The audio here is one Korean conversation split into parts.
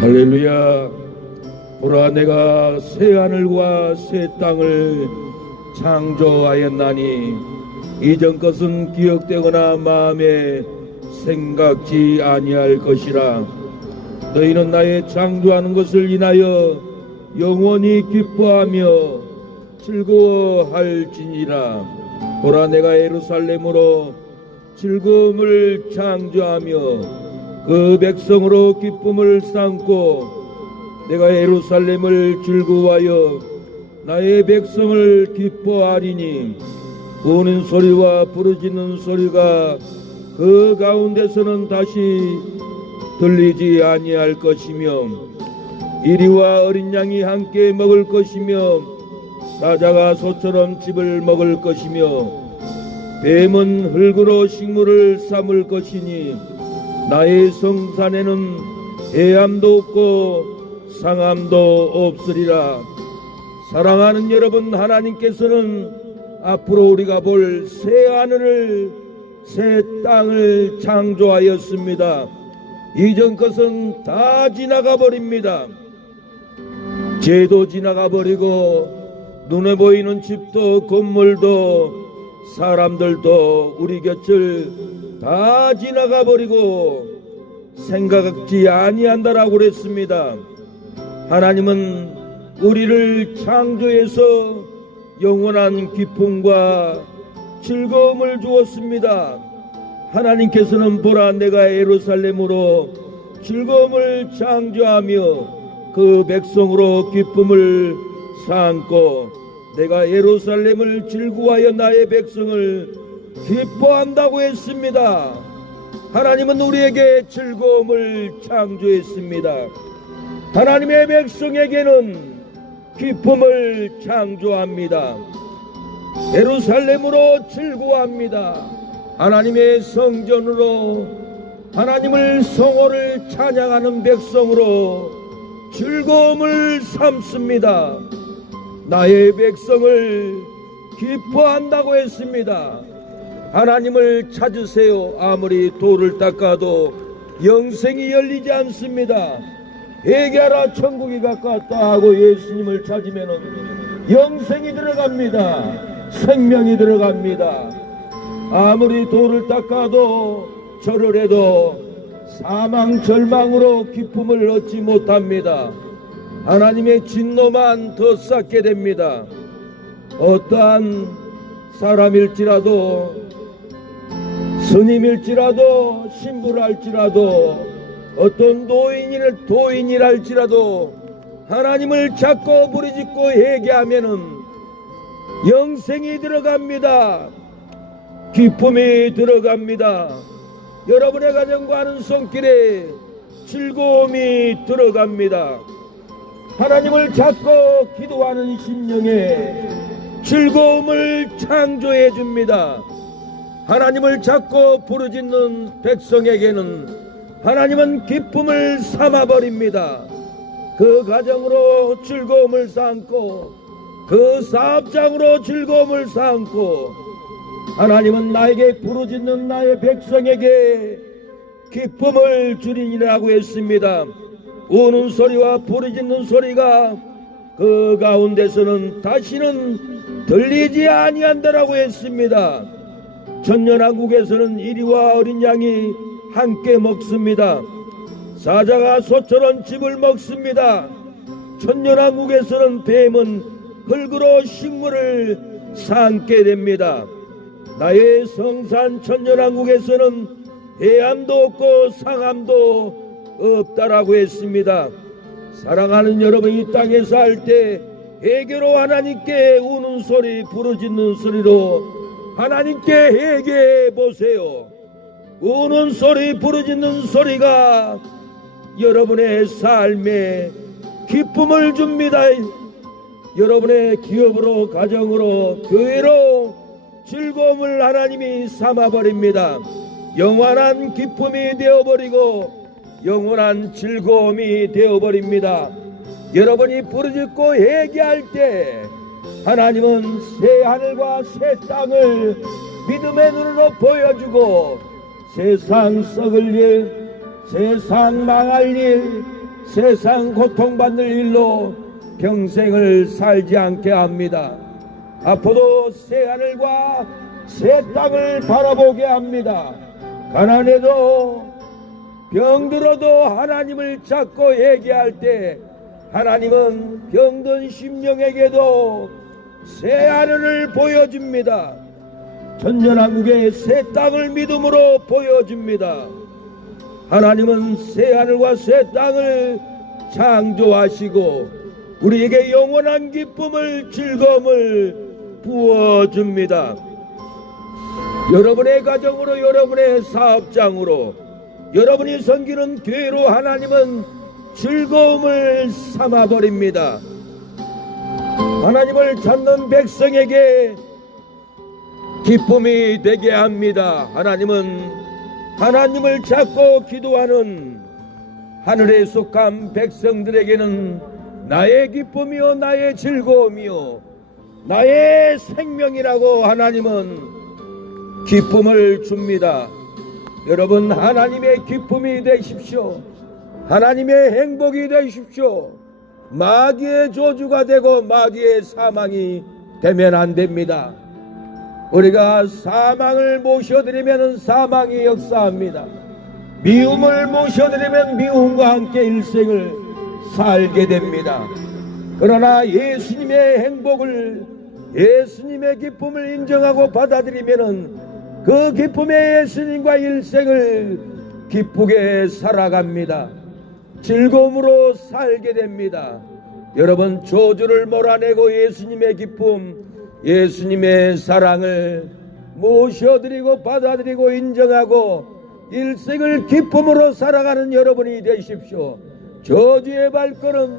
할렐루야. 보라, 내가 새 하늘과 새 땅을 창조하였나니 이전 것은 기억되거나 마음에 생각지 아니할 것이라. 너희는 나의 창조하는 것을 인하여 영원히 기뻐하며 즐거워할지니라. 보라, 내가 예루살렘으로 즐거움을 창조하며 그 백성으로 기쁨을 삼고 내가 예루살렘을 즐거워하여 나의 백성을 기뻐하리니 우는 소리와 부르짖는 소리가 그 가운데서는 다시 들리지 아니할 것이며 이리와 어린 양이 함께 먹을 것이며 사자가 소처럼 즙을 먹을 것이며 뱀은 흙으로 식물을 삼을 것이니 나의 성산에는 해함도 없고 상함도 없으리라. 사랑하는 여러분, 하나님께서는 앞으로 우리가 볼 새 하늘을 새 땅을 창조하였습니다. 이전 것은 다 지나가 버립니다. 죄도 지나가 버리고 눈에 보이는 집도 건물도 사람들도 우리 곁을 다 지나가 버리고 생각지 아니한다라고 그랬습니다. 하나님은 우리를 창조해서 영원한 기쁨과 즐거움을 주었습니다. 하나님께서는 보라, 내가 예루살렘으로 즐거움을 창조하며 그 백성으로 기쁨을 삼고 내가 예루살렘을 즐거워하여 나의 백성을 기뻐한다고 했습니다. 하나님은 우리에게 즐거움을 창조했습니다. 하나님의 백성에게는 기쁨을 창조합니다. 예루살렘으로 즐거워합니다. 하나님의 성전으로 하나님을 성호를 찬양하는 백성으로 즐거움을 삼습니다. 나의 백성을 기뻐한다고 했습니다. 하나님을 찾으세요. 아무리 돌을 닦아도 영생이 열리지 않습니다. 회개하라, 천국이 가까웠다 하고 예수님을 찾으면 영생이 들어갑니다. 생명이 들어갑니다. 아무리 돌을 닦아도 절을 해도 사망 절망으로 기쁨을 얻지 못합니다. 하나님의 진노만 더 쌓게 됩니다. 어떠한 사람일지라도 스님일지라도 신부랄지라도 어떤 도인이랄지라도 하나님을 찾고 부르짖고 회개하면은 영생이 들어갑니다. 기쁨이 들어갑니다. 여러분의 가정과 하는 손길에 즐거움이 들어갑니다. 하나님을 찾고 기도하는 심령에 즐거움을 창조해 줍니다. 하나님을 찾고 부르짖는 백성에게는 하나님은 기쁨을 삼아버립니다. 그 가정으로 즐거움을 삼고 그 사업장으로 즐거움을 삼고 하나님은 나에게 부르짖는 나의 백성에게 기쁨을 주리니라고 했습니다. 우는 소리와 부르짖는 소리가 그 가운데서는 다시는 들리지 아니한다라고 했습니다. 천년왕국에서는 이리와 어린 양이 함께 먹습니다. 사자가 소처럼 즙을 먹습니다. 천년왕국에서는 뱀은 흙으로 식물을 삼게 됩니다. 나의 성산 천년왕국에서는 해함도 없고 상함도 없다라고 했습니다. 사랑하는 여러분, 이 땅에 살 때 회개로 하나님께 우는 소리, 부르짖는 소리로 하나님께 회개해 보세요. 우는 소리, 부르짖는 소리가 여러분의 삶에 기쁨을 줍니다. 여러분의 기업으로, 가정으로, 교회로 즐거움을 하나님이 삼아버립니다. 영원한 기쁨이 되어버리고 영원한 즐거움이 되어버립니다. 여러분이 부르짖고 회개할 때 하나님은 새 하늘과 새 땅을 믿음의 눈으로 보여주고 세상 썩을 일, 세상 망할 일, 세상 고통받는 일로 평생을 살지 않게 합니다. 앞으로 새 하늘과 새 땅을 바라보게 합니다. 가난해도 병들어도 하나님을 찾고 회개할 때 하나님은 병든 심령에게도 새 하늘을 보여줍니다. 천년왕국의 새 땅을 믿음으로 보여줍니다. 하나님은 새 하늘과 새 땅을 창조하시고 우리에게 영원한 기쁨을 즐거움을 부어줍니다. 여러분의 가정으로, 여러분의 사업장으로, 여러분이 섬기는 교회로 하나님은 즐거움을 삼아버립니다. 하나님을 찾는 백성에게 기쁨이 되게 합니다. 하나님은 하나님을 찾고 기도하는 하늘에 속한 백성들에게는 나의 기쁨이요 나의 즐거움이요 나의 생명이라고 하나님은 기쁨을 줍니다. 여러분, 하나님의 기쁨이 되십시오. 하나님의 행복이 되십시오. 마귀의 저주가 되고 마귀의 사망이 되면 안 됩니다. 우리가 사망을 모셔드리면 사망이 역사합니다. 미움을 모셔드리면 미움과 함께 일생을 살게 됩니다. 그러나 예수님의 행복을, 예수님의 기쁨을 인정하고 받아들이면 그 기쁨의 예수님과 일생을 기쁘게 살아갑니다. 즐거움으로 살게 됩니다. 여러분, 저주를 몰아내고 예수님의 기쁨, 예수님의 사랑을 모셔드리고 받아들이고 인정하고 일생을 기쁨으로 살아가는 여러분이 되십시오. 저주의 발걸음,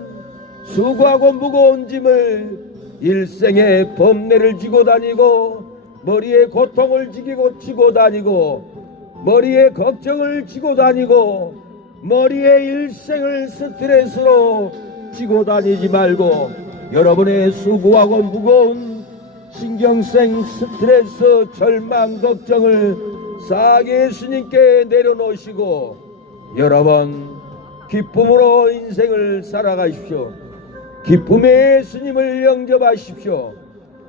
수고하고 무거운 짐을 일생의 범례를 지고 다니고 머리에 고통을 지고 다니고 머리에 걱정을 지고 다니고 머리에 일생을 스트레스로 지고 다니지 말고 여러분의 수고하고 무거운 신경생 스트레스, 절망, 걱정을 싹 예수님께 내려놓으시고 여러분 기쁨으로 인생을 살아가십시오. 기쁨의 예수님을 영접하십시오.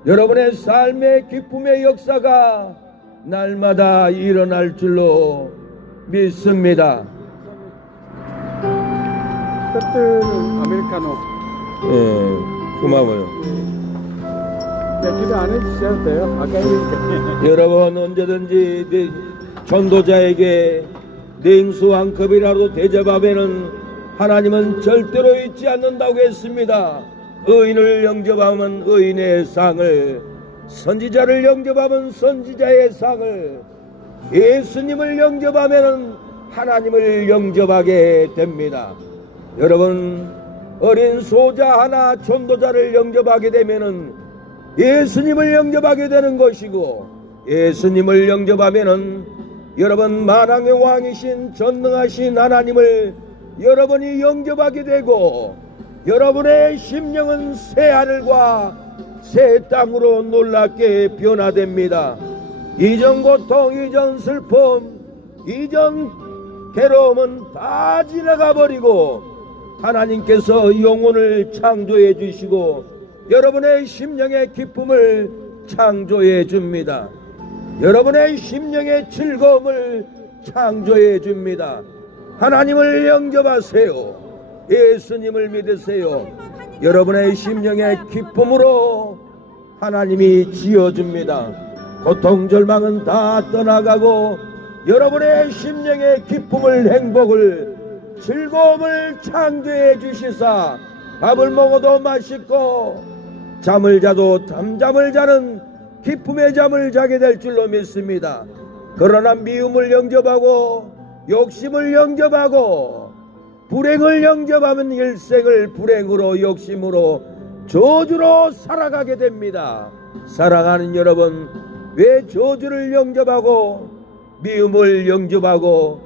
여러분의 삶의 기쁨의 역사가 날마다 일어날 줄로 믿습니다. 커튼 아메리카노. 예, 고마워요. 기도 안 해주셔도 돼요. 아까 이렇게. 여러분, 언제든지 내 전도자에게 냉수 한 컵이라도 대접하면은 하나님은 절대로 잊지 않는다고 했습니다. 의인을 영접하면 의인의 상을, 선지자를 영접하면 선지자의 상을, 예수님을 영접하면 하나님을 영접하게 됩니다. 여러분, 어린 소자 하나 전도자를 영접하게 되면은 예수님을 영접하게 되는 것이고, 예수님을 영접하면은 여러분 만왕의 왕이신 전능하신 하나님을 여러분이 영접하게 되고 여러분의 심령은 새 하늘과 새 땅으로 놀랍게 변화됩니다. 이전 고통, 이전 슬픔, 이전 괴로움은 다 지나가 버리고 하나님께서 영혼을 창조해 주시고 여러분의 심령의 기쁨을 창조해 줍니다. 여러분의 심령의 즐거움을 창조해 줍니다. 하나님을 영접하세요. 예수님을 믿으세요. 여러분의 심령의 기쁨으로 하나님이 지어줍니다. 고통, 절망은 다 떠나가고 여러분의 심령의 기쁨을, 행복을, 즐거움을 창조해 주시사 밥을 먹어도 맛있고 잠을 자도 잠잠을 자는 기쁨의 잠을 자게 될 줄로 믿습니다. 그러나 미움을 영접하고 욕심을 영접하고 불행을 영접하면 일생을 불행으로 욕심으로 저주로 살아가게 됩니다. 사랑하는 여러분, 왜 저주를 영접하고 미움을 영접하고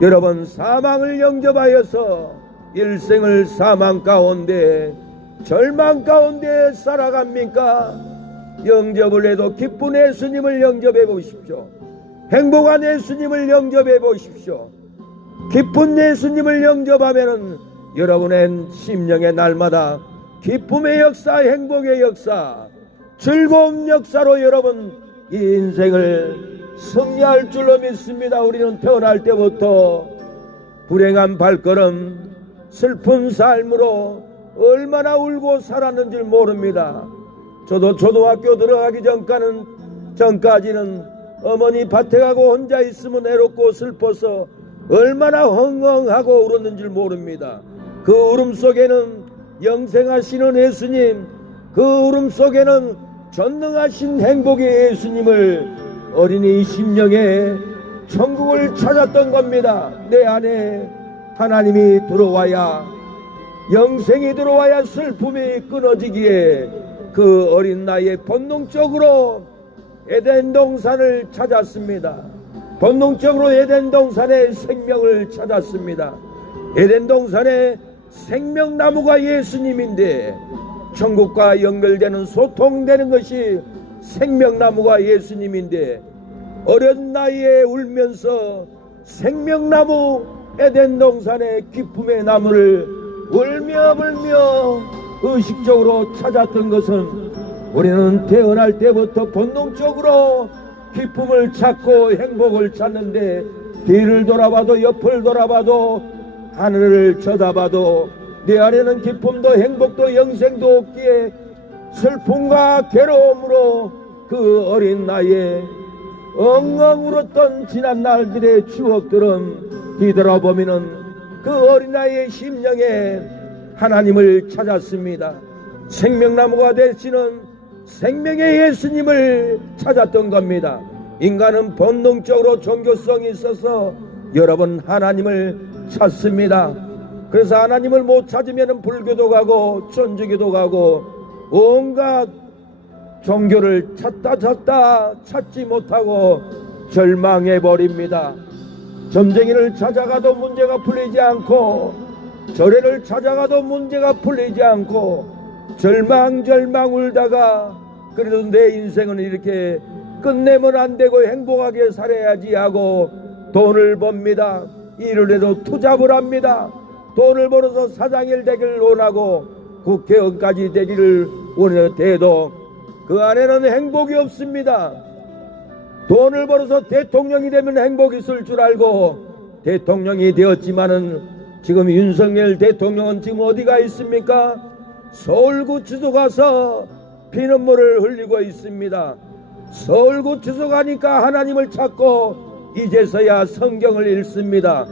여러분 사망을 영접하여서 일생을 사망 가운데 절망 가운데 살아갑니까? 영접을 해도 기쁜 예수님을 영접해 보십시오. 행복한 예수님을 영접해 보십시오. 기쁜 예수님을 영접하면은 여러분의 심령의 날마다 기쁨의 역사, 행복의 역사, 즐거운 역사로 여러분 이 인생을 승리할 줄로 믿습니다. 우리는 태어날 때부터 불행한 발걸음, 슬픈 삶으로 얼마나 울고 살았는지 모릅니다. 저도 초등학교 들어가기 전까지는 어머니 밭에 가고 혼자 있으면 애롭고 슬퍼서 얼마나 헝헝하고 울었는지 모릅니다. 그 울음 속에는 영생하시는 예수님, 그 울음 속에는 전능하신 행복의 예수님을 어린이 심령에 천국을 찾았던 겁니다. 내 안에 하나님이 들어와야, 영생이 들어와야 슬픔이 끊어지기에 그 어린 나이에 본능적으로 에덴 동산을 찾았습니다. 본능적으로 에덴 동산의 생명을 찾았습니다. 에덴 동산의 생명나무가 예수님인데, 천국과 연결되는 소통되는 것이 생명나무가 예수님인데, 어린 나이에 울면서 생명나무 에덴 동산의 기쁨의 나무를 울며 불며 의식적으로 찾았던 것은, 우리는 태어날 때부터 본능적으로 기쁨을 찾고 행복을 찾는데, 뒤를 돌아봐도 옆을 돌아봐도 하늘을 쳐다봐도 내 안에는 기쁨도 행복도 영생도 없기에 슬픔과 괴로움으로 그 어린 나이에 엉엉 울었던 지난 날들의 추억들은 뒤돌아보면은 그 어린 나이의 심령에 하나님을 찾았습니다. 생명나무가 되시는 생명의 예수님을 찾았던 겁니다. 인간은 본능적으로 종교성이 있어서 여러분 하나님을 찾습니다. 그래서 하나님을 못 찾으면 불교도 가고 천주교도 가고 온갖 종교를 찾다 찾지 못하고 절망해 버립니다. 점쟁이를 찾아가도 문제가 풀리지 않고, 절에를 찾아가도 문제가 풀리지 않고 절망 울다가 그래도 내 인생은 이렇게 끝내면 안 되고 행복하게 살아야지 하고 돈을 법니다. 일을 해도 투잡을 합니다. 돈을 벌어서 사장일 되기를 원하고 국회의원까지 되기를 원해도 그 안에는 행복이 없습니다. 돈을 벌어서 대통령이 되면 행복이 있을 줄 알고 대통령이 되었지만은 지금 윤석열 대통령은 지금 어디가 있습니까? 서울구치소 가서 피눈물을 흘리고 있습니다. 서울구치소 가니까 하나님을 찾고 이제서야 성경을 읽습니다.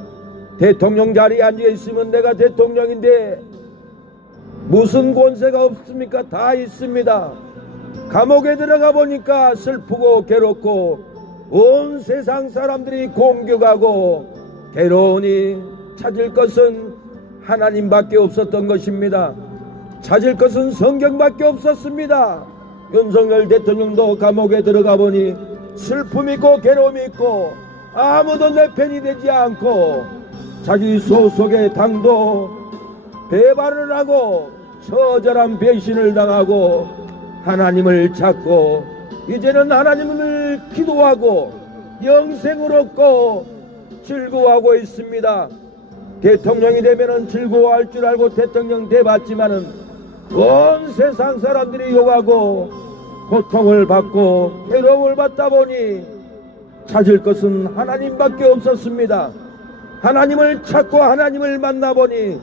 대통령 자리에 앉아 있으면 내가 대통령인데 무슨 권세가 없습니까? 다 있습니다. 감옥에 들어가 보니까 슬프고 괴롭고 온 세상 사람들이 공격하고 괴로우니 찾을 것은 하나님밖에 없었던 것입니다. 찾을 것은 성경밖에 없었습니다. 윤석열 대통령도 감옥에 들어가 보니 슬픔 있고 괴로움이 있고 아무도 내 편이 되지 않고 자기 소속의 당도 배반을 하고 처절한 배신을 당하고 하나님을 찾고 이제는 하나님을 기도하고 영생을 얻고 즐거워하고 있습니다. 대통령이 되면은 즐거워할 줄 알고 대통령 돼봤지만은 온 세상 사람들이 욕하고 고통을 받고 괴로움을 받다 보니 찾을 것은 하나님밖에 없었습니다. 하나님을 찾고 하나님을 만나보니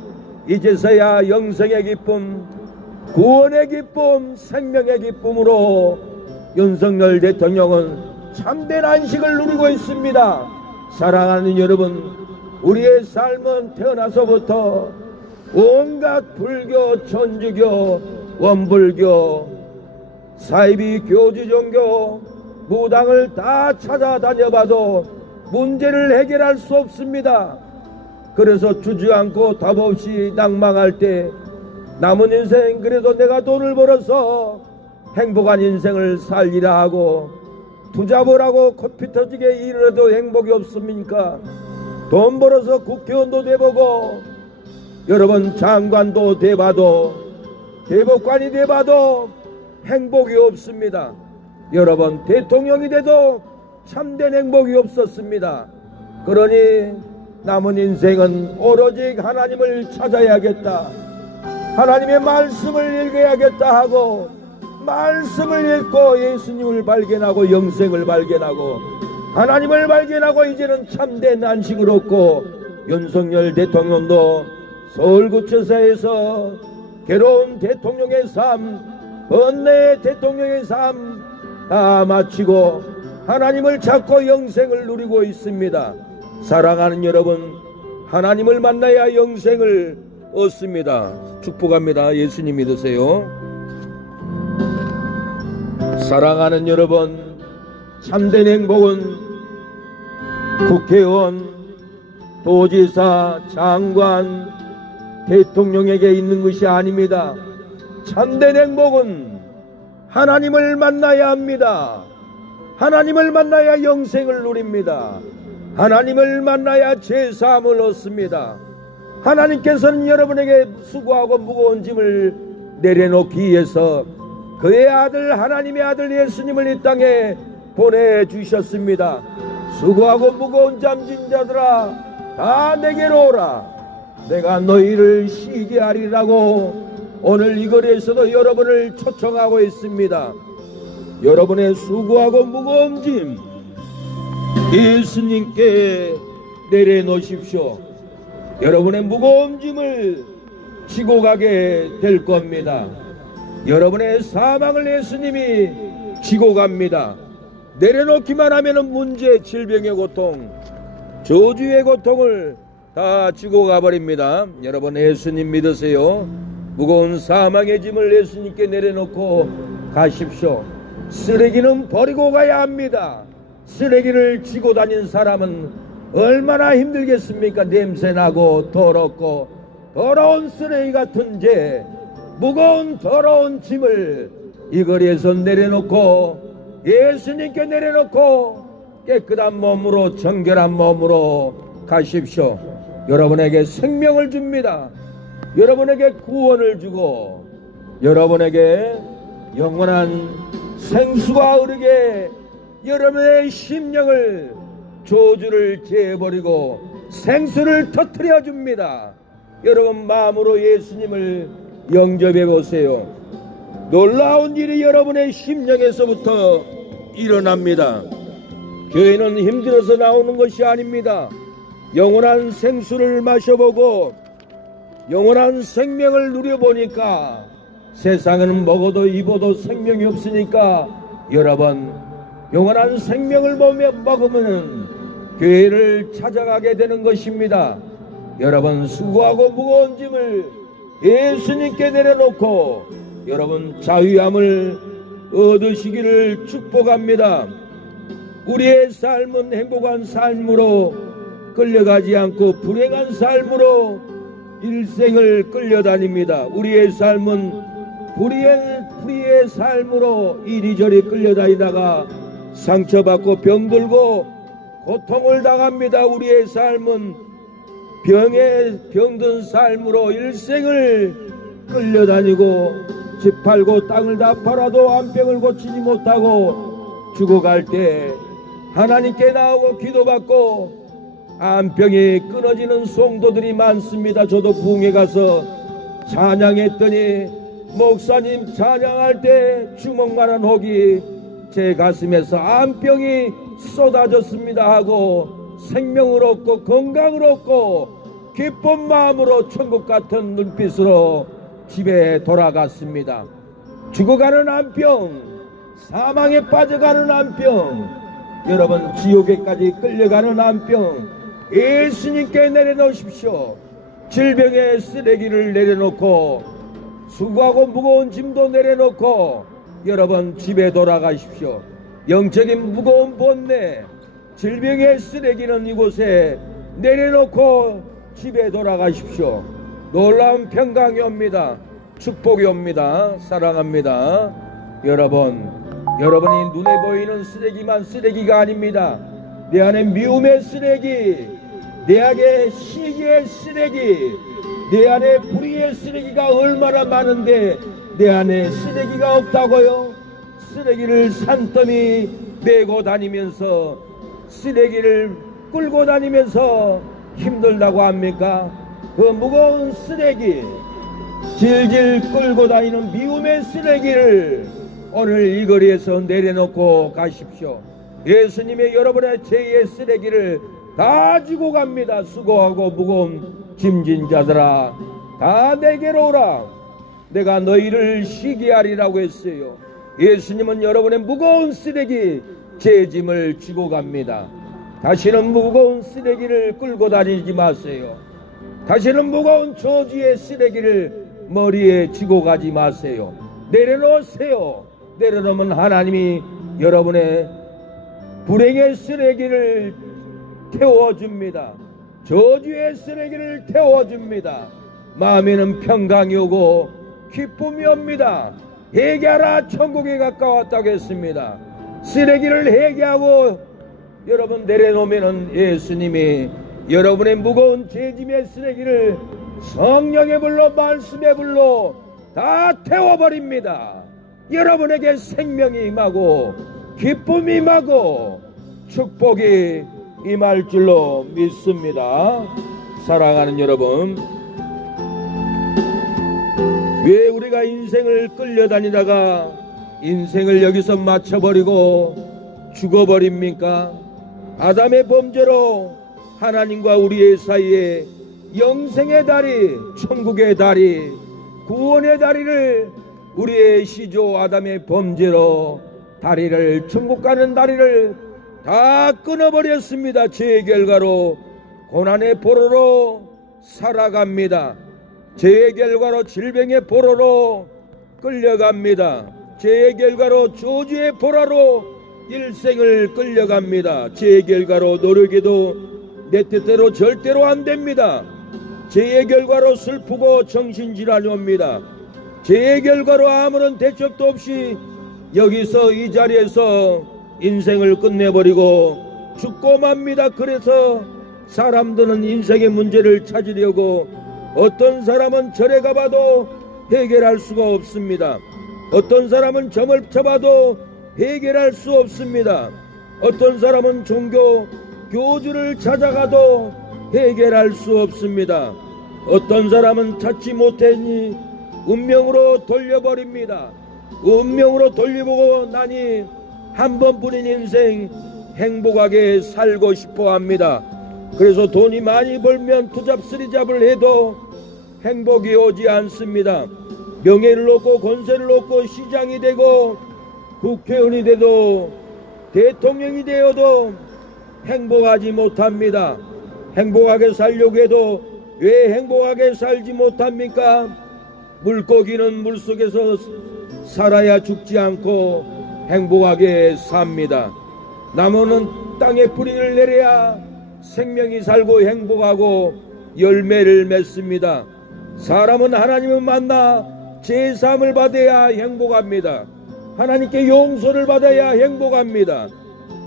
이제서야 영생의 기쁨, 구원의 기쁨, 생명의 기쁨으로 윤석열 대통령은 참된 안식을 누리고 있습니다. 사랑하는 여러분, 우리의 삶은 태어나서부터 온갖 불교, 천주교, 원불교, 사이비 교주 종교, 무당을 다 찾아다녀봐도 문제를 해결할 수 없습니다. 그래서 주저앉고 답 없이 낭망할 때 남은 인생 그래도 내가 돈을 벌어서 행복한 인생을 살리라 하고 투잡을 하고 코피 터지게 일을 해도 행복이 없습니까? 돈 벌어서 국회의원도 돼보고 여러분 장관도 돼봐도 대법관이 돼봐도 행복이 없습니다. 여러분 대통령이 돼도 참된 행복이 없었습니다. 그러니 남은 인생은 오로지 하나님을 찾아야겠다, 하나님의 말씀을 읽어야겠다 하고 말씀을 읽고 예수님을 발견하고 영생을 발견하고 하나님을 발견하고 이제는 참된 안식을 얻고, 윤석열 대통령도 서울구치소에서 괴로운 대통령의 삶, 번뇌의 대통령의 삶 다 마치고 하나님을 찾고 영생을 누리고 있습니다. 사랑하는 여러분, 하나님을 만나야 영생을 얻습니다. 축복합니다. 예수님 믿으세요. 사랑하는 여러분, 참된 행복은 국회의원, 도지사, 장관, 대통령에게 있는 것이 아닙니다. 참된 행복은 하나님을 만나야 합니다. 하나님을 만나야 영생을 누립니다. 하나님을 만나야 죄사함을 얻습니다. 하나님께서는 여러분에게 수고하고 무거운 짐을 내려놓기 위해서 그의 아들, 하나님의 아들 예수님을 이 땅에 보내주셨습니다. 수고하고 무거운 잠진 자들아, 다 내게로 오라. 내가 너희를 쉬게 하리라고 오늘 이 거리에서도 여러분을 초청하고 있습니다. 여러분의 수고하고 무거운 짐 예수님께 내려놓으십시오. 여러분의 무거운 짐을 지고 가게 될 겁니다. 여러분의 사망을 예수님이 지고 갑니다. 내려놓기만 하면 문제, 질병의 고통, 저주의 고통을 다 지고 가버립니다. 여러분, 예수님 믿으세요. 무거운 사망의 짐을 예수님께 내려놓고 가십시오. 쓰레기는 버리고 가야 합니다. 쓰레기를 지고 다닌 사람은 얼마나 힘들겠습니까? 냄새나고 더럽고 더러운 쓰레기 같은 죄, 무거운 더러운 짐을 이 거리에서 내려놓고 예수님께 내려놓고 깨끗한 몸으로, 정결한 몸으로 가십시오. 여러분에게 생명을 줍니다. 여러분에게 구원을 주고 여러분에게 영원한 생수가 흐르게 여러분의 심령을, 저주를 제버리고 생수를 터뜨려 줍니다. 여러분 마음으로 예수님을 영접해 보세요. 놀라운 일이 여러분의 심령에서부터 일어납니다. 교회는 힘들어서 나오는 것이 아닙니다. 영원한 생수를 마셔보고 영원한 생명을 누려보니까 세상에는 먹어도 입어도 생명이 없으니까 여러분 영원한 생명을 먹으면 교회를 찾아가게 되는 것입니다. 여러분 수고하고 무거운 짐을 예수님께 내려놓고 여러분 자유함을 얻으시기를 축복합니다. 우리의 삶은 행복한 삶으로 끌려가지 않고 불행한 삶으로 일생을 끌려다닙니다. 우리의 삶은 불의의 삶으로 이리저리 끌려다니다가 상처받고 병들고 고통을 당합니다. 우리의 삶은 병든 삶으로 일생을 끌려다니고 집 팔고 땅을 다 팔아도 암병을 고치지 못하고 죽어갈 때 하나님께 나오고 기도받고 암병이 끊어지는 성도들이 많습니다. 저도 부흥회 가서 찬양했더니 목사님 찬양할 때 주먹만한 혹이 제 가슴에서 암병이 쏟아졌습니다 하고 생명을 얻고 건강을 얻고 기쁜 마음으로 천국 같은 눈빛으로 집에 돌아갔습니다. 죽어가는 암병, 사망에 빠져가는 암병, 여러분 지옥에까지 끌려가는 암병 예수님께 내려놓으십시오. 질병의 쓰레기를 내려놓고 수고하고 무거운 짐도 내려놓고 여러분 집에 돌아가십시오. 영적인 무거운 번뇌, 질병의 쓰레기는 이곳에 내려놓고 집에 돌아가십시오. 놀라운 평강이 옵니다. 축복이 옵니다. 사랑합니다. 여러분이 눈에 보이는 쓰레기만 쓰레기가 아닙니다. 내 안에 미움의 쓰레기, 내 안에 시기의 쓰레기, 내 안에 불의의 쓰레기가 얼마나 많은데 내 안에 쓰레기가 없다고요? 쓰레기를 산더미 메고 다니면서 쓰레기를 끌고 다니면서 힘들다고 합니까? 그 무거운 쓰레기, 질질 끌고 다니는 미움의 쓰레기를 오늘 이 거리에서 내려놓고 가십시오. 예수님의 여러분의 죄의 쓰레기를 다 지고 갑니다. 수고하고 무거운 짐진 자들아, 다 내게로 오라. 내가 너희를 쉬게 하리라고 했어요. 예수님은 여러분의 무거운 쓰레기, 죄 짐을 지고 갑니다. 다시는 무거운 쓰레기를 끌고 다니지 마세요. 다시는 무거운 저주의 쓰레기를 머리에 지고 가지 마세요. 내려놓으세요. 내려놓으면 하나님이 여러분의 불행의 쓰레기를 태워줍니다. 저주의 쓰레기를 태워줍니다. 마음에는 평강이 오고 기쁨이 옵니다. 회개하라, 천국에 가까웠다고 했습니다. 쓰레기를 회개하고 여러분 내려놓으면 예수님이 여러분의 무거운 죄짐의 쓰레기를 성령의 불로, 말씀의 불로 다 태워버립니다. 여러분에게 생명이 임하고 기쁨이 임하고 축복이 임할 줄로 믿습니다. 사랑하는 여러분, 왜 우리가 인생을 끌려다니다가 인생을 여기서 마쳐버리고 죽어버립니까? 아담의 범죄로 하나님과 우리의 사이에 영생의 다리, 천국의 다리, 구원의 다리를, 우리의 시조 아담의 범죄로 다리를, 천국 가는 다리를 다 끊어버렸습니다. 죄의 결과로 고난의 포로로 살아갑니다. 죄의 결과로 질병의 포로로 끌려갑니다. 죄의 결과로 저주의 포로로 일생을 끌려갑니다. 죄의 결과로 노력해도 내 뜻대로 절대로 안 됩니다. 죄의 결과로 슬프고 정신질환이 옵니다. 죄의 결과로 아무런 대책도 없이 여기서 이 자리에서 인생을 끝내버리고 죽고 맙니다. 그래서 사람들은 인생의 문제를 찾으려고 어떤 사람은 절에 가봐도 해결할 수가 없습니다. 어떤 사람은 점을 쳐봐도 해결할 수 없습니다. 어떤 사람은 종교 교주를 찾아가도 해결할 수 없습니다. 어떤 사람은 찾지 못했니 운명으로 돌려버립니다. 운명으로 돌려보고 나니 한 번뿐인 인생 행복하게 살고 싶어 합니다. 그래서 돈이 많이 벌면 투잡 쓰리잡을 해도 행복이 오지 않습니다. 명예를 얻고 권세를 얻고 시장이 되고 국회의원이 돼도 대통령이 되어도 행복하지 못합니다. 행복하게 살려고 해도 왜 행복하게 살지 못합니까? 물고기는 물속에서 살아야 죽지 않고 행복하게 삽니다. 나무는 땅에 뿌리를 내려야 생명이 살고 행복하고 열매를 맺습니다. 사람은 하나님을 만나 제사함을 받아야 행복합니다. 하나님께 용서를 받아야 행복합니다.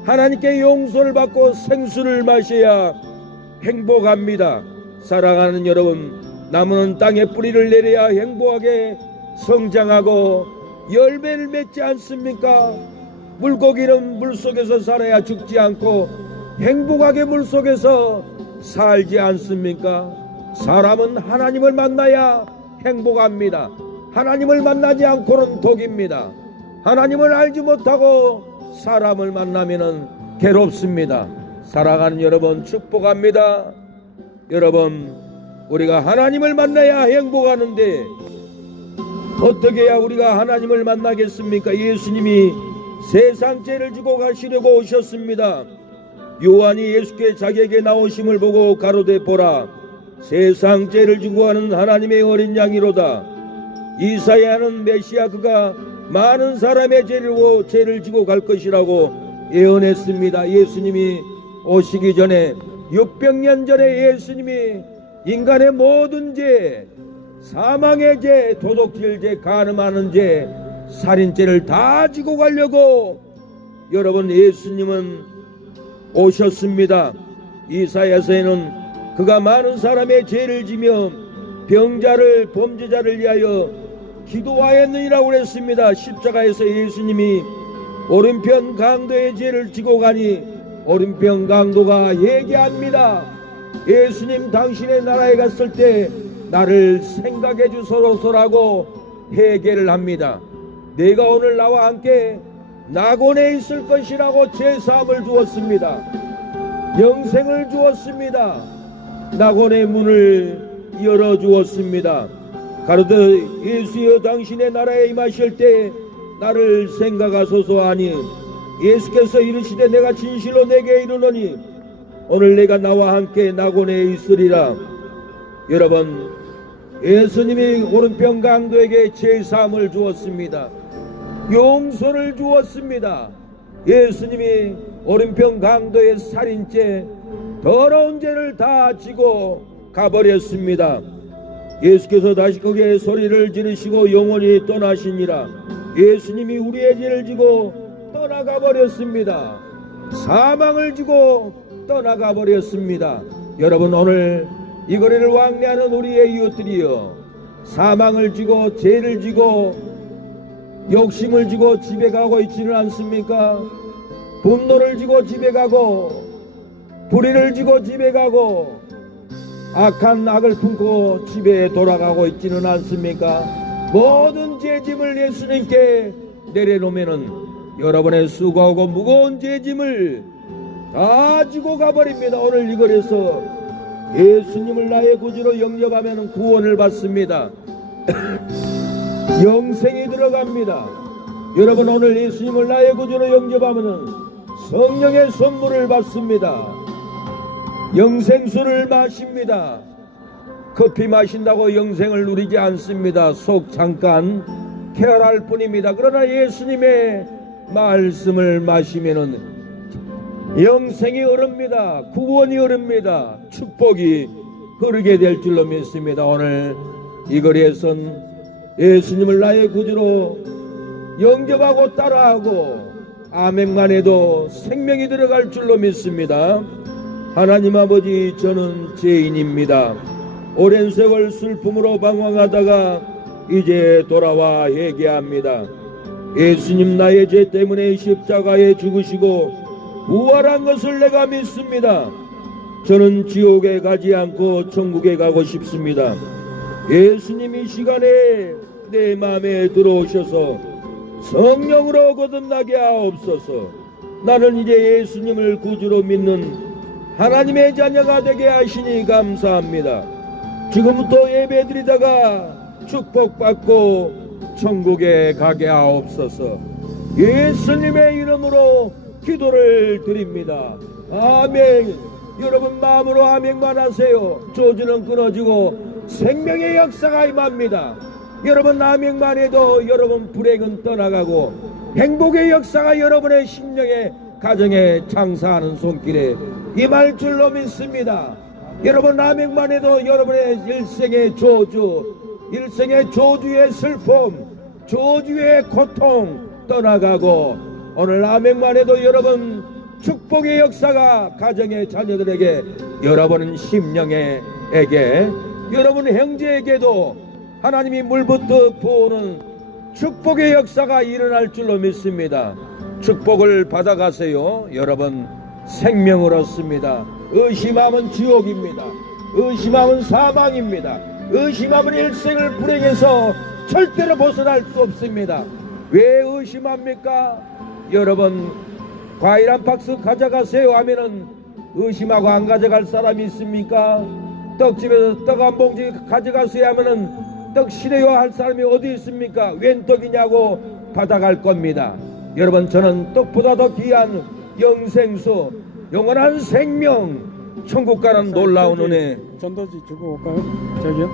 하나님께 용서를 받고 생수를 마셔야 행복합니다. 사랑하는 여러분, 나무는 땅에 뿌리를 내려야 행복하게 성장하고 열매를 맺지 않습니까? 물고기는 물속에서 살아야 죽지 않고 행복하게 물속에서 살지 않습니까? 사람은 하나님을 만나야 행복합니다. 하나님을 만나지 않고는 독입니다. 하나님을 알지 못하고 사람을 만나면은 괴롭습니다. 사랑하는 여러분, 축복합니다. 여러분, 우리가 하나님을 만나야 행복하는데 어떻게 해야 우리가 하나님을 만나겠습니까? 예수님이 세상 죄를 지고 가시려고 오셨습니다. 요한이 예수께 자기에게 나오심을 보고 가로되 보라, 세상 죄를 지고 가는 하나님의 어린 양이로다. 이사야는 메시아 그가 많은 사람의 죄를 지고 갈 것이라고 예언했습니다. 예수님이 오시기 전에 600년 전에 예수님이 인간의 모든 죄, 사망의 죄, 도둑질 죄, 간음하는 죄, 살인죄를 다 지고 가려고 여러분 예수님은 오셨습니다. 이사야서에는 그가 많은 사람의 죄를 지며 병자를 범죄자를 위하여 기도하였느니라고 그랬습니다. 십자가에서 예수님이 오른편 강도의 죄를 지고 가니 오른편 강도가 회개합니다. 예수님 당신의 나라에 갔을 때 나를 생각해 주소서라고 회개를 합니다. 내가 오늘 나와 함께 낙원에 있을 것이라고 제사함을 주었습니다. 영생을 주었습니다. 낙원의 문을 열어주었습니다. 가로되 예수여 당신의 나라에 임하실 때 나를 생각하소서 하니 예수께서 이르시되 내가 진실로 내게 이르노니 오늘 내가 나와 함께 낙원에 있으리라. 여러분, 예수님이 오른편 강도에게 제사함을 주었습니다. 용서를 주었습니다. 예수님이 오른편 강도의 살인죄 더러운 죄를 다 지고 가버렸습니다. 예수께서 다시 크게 소리를 지르시고 영원히 떠나시니라. 예수님이 우리의 죄를 지고 떠나가 버렸습니다. 사망을 지고 떠나가 버렸습니다. 여러분, 오늘 이 거리를 왕래하는 우리의 이웃들이여, 사망을 지고 죄를 지고 욕심을 지고 집에 가고 있지는 않습니까? 분노를 지고 집에 가고 불의를 지고 집에 가고 악한 악을 품고 집에 돌아가고 있지는 않습니까? 모든 죄짐을 예수님께 내려놓으면은 여러분의 수고하고 무거운 죄짐을 다 지고 가버립니다. 오늘 이 거리에서 예수님을 나의 구주로 영접하면 구원을 받습니다. 영생이 들어갑니다. 여러분, 오늘 예수님을 나의 구주로 영접하면 성령의 선물을 받습니다. 영생수를 마십니다. 커피 마신다고 영생을 누리지 않습니다. 속 잠깐 쾌활할 뿐입니다. 그러나 예수님의 말씀을 마시면은 영생이 흐릅니다. 구원이 흐릅니다. 축복이 흐르게 될 줄로 믿습니다. 오늘 이 거리에선 예수님을 나의 구주로 영접하고 따라하고 아멘만 해도 생명이 들어갈 줄로 믿습니다. 하나님 아버지, 저는 죄인입니다. 오랜 세월 슬픔으로 방황하다가 이제 돌아와 회개합니다. 예수님 나의 죄 때문에 십자가에 죽으시고 부활한 것을 내가 믿습니다. 저는 지옥에 가지 않고 천국에 가고 싶습니다. 예수님이 이 시간에 내 마음에 들어오셔서 성령으로 거듭나게 하옵소서. 나는 이제 예수님을 구주로 믿는 하나님의 자녀가 되게 하시니 감사합니다. 지금부터 예배드리다가 축복받고 천국에 가게 하옵소서. 예수님의 이름으로 기도를 드립니다. 아멘. 여러분 마음으로 아멘만 하세요. 저주는 끊어지고 생명의 역사가 임합니다. 여러분 아멘만 해도 여러분 불행은 떠나가고 행복의 역사가 여러분의 심령에 가정에 장사하는 손길에 임할 줄로 믿습니다. 여러분 아멘만 해도 여러분의 일생의 저주, 일생의 저주의 슬픔, 저주의 고통 떠나가고 오늘 아멘만 해도 여러분 축복의 역사가 가정의 자녀들에게, 여러분 심령에게, 여러분 형제에게도 하나님이 물부터 부어오는 축복의 역사가 일어날 줄로 믿습니다. 축복을 받아가세요. 여러분 생명을 얻습니다. 의심하면 지옥입니다. 의심하면 사망입니다. 의심하면 일생을 불행해서 절대로 벗어날 수 없습니다. 왜 의심합니까? 여러분 과일 한 박스 가져가세요 하면은 의심하고 안 가져갈 사람이 있습니까? 떡집에서 떡 한 봉지 가져가세요 하면은 떡 싫어요 할 사람이 어디 있습니까? 웬 떡이냐고 받아갈 겁니다. 여러분 저는 떡보다 더 귀한 영생수, 영원한 생명, 천국 가는 놀라운 은혜. 전도지 주고 올까요? 저기요?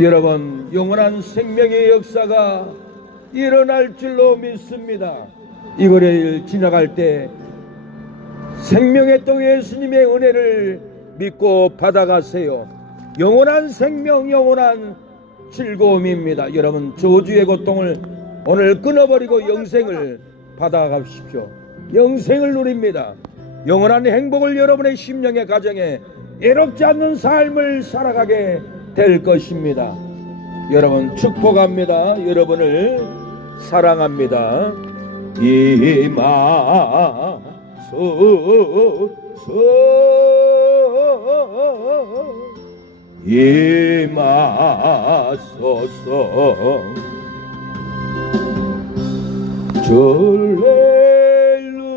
여러분 영원한 생명의 역사가 일어날 줄로 믿습니다. 이 거리를 지나갈 때 생명의 떡 예수님의 은혜를 믿고 받아가세요. 영원한 생명, 영원한 즐거움입니다. 여러분 저주의 고통을 오늘 끊어버리고 영생을 받아가십시오. 영생을 누립니다. 영원한 행복을 여러분의 심령의 가정에 애롭지 않는 삶을 살아가게 될 것입니다. 여러분 축복합니다. 여러분을 사랑합니다. 임하소서 임하소서. 할렐루야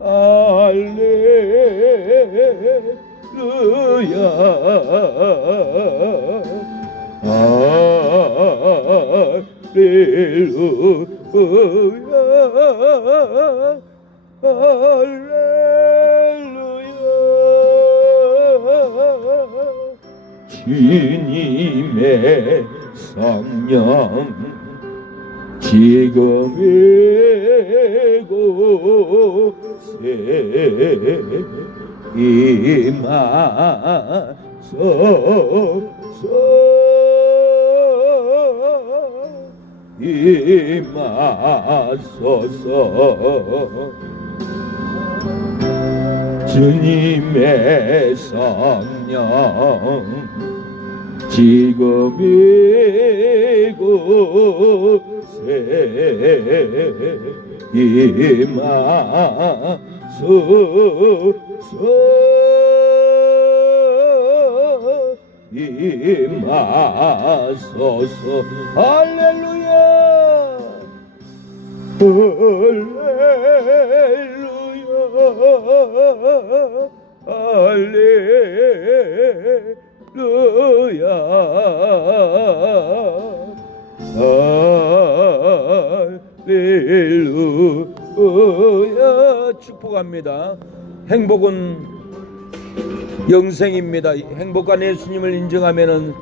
할렐루야 할렐루야. 주님의 성령 지금 이곳에 임하소서. 주님의 성령 지금 이곳에 임하소서. 할렐루야 할렐루야 할렐루야. 축복합니다. 행복은 영생입니다. 행복한 예수님을 인정하면은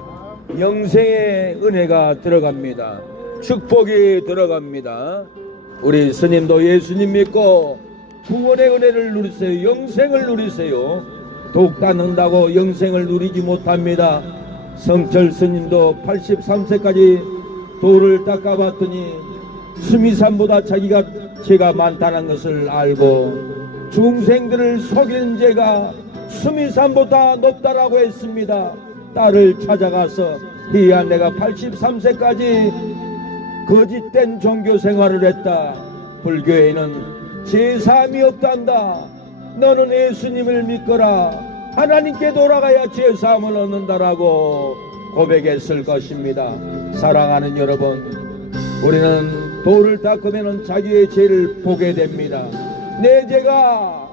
영생의 은혜가 들어갑니다. 축복이 들어갑니다. 우리 스님도 예수님 믿고 구원의 은혜를 누리세요. 영생을 누리세요. 독 닦는다고 영생을 누리지 못합니다. 성철 스님도 83세까지 돌을 닦아봤더니 수미산보다 자기가 죄가 많다는 것을 알고 중생들을 속이는 죄가 수미산보다 높다라고 했습니다. 딸을 찾아가서 희야 내가 83세까지 거짓된 종교 생활을 했다. 불교에는 제사함이 없단다. 너는 예수님을 믿거라. 하나님께 돌아가야 제사함을 얻는다라고 고백했을 것입니다. 사랑하는 여러분, 우리는 돌을 닦으면 자기의 죄를 보게 됩니다. 내 죄가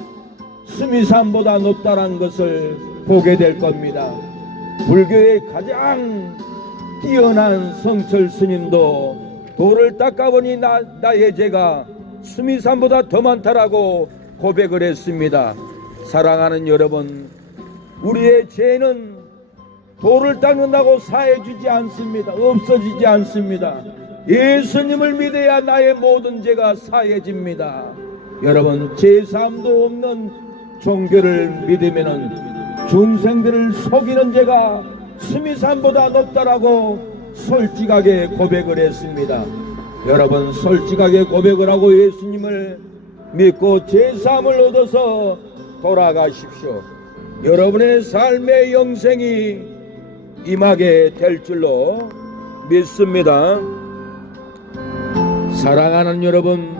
수미산보다 높다는 것을 보게 될 겁니다. 불교의 가장 뛰어난 성철 스님도 돌을 닦아보니 나의 죄가 수미산보다 더 많다라고 고백을 했습니다. 사랑하는 여러분, 우리의 죄는 돌을 닦는다고 사해주지 않습니다. 없어지지 않습니다. 예수님을 믿어야 나의 모든 죄가 사해집니다. 여러분, 죄사함도 없는 종교를 믿으면은 중생들을 속이는 죄가 수미산보다 높다라고 솔직하게 고백을 했습니다. 여러분, 솔직하게 고백을 하고 예수님을 믿고 제사함을 얻어서 돌아가십시오. 여러분의 삶의 영생이 임하게 될 줄로 믿습니다. 사랑하는 여러분,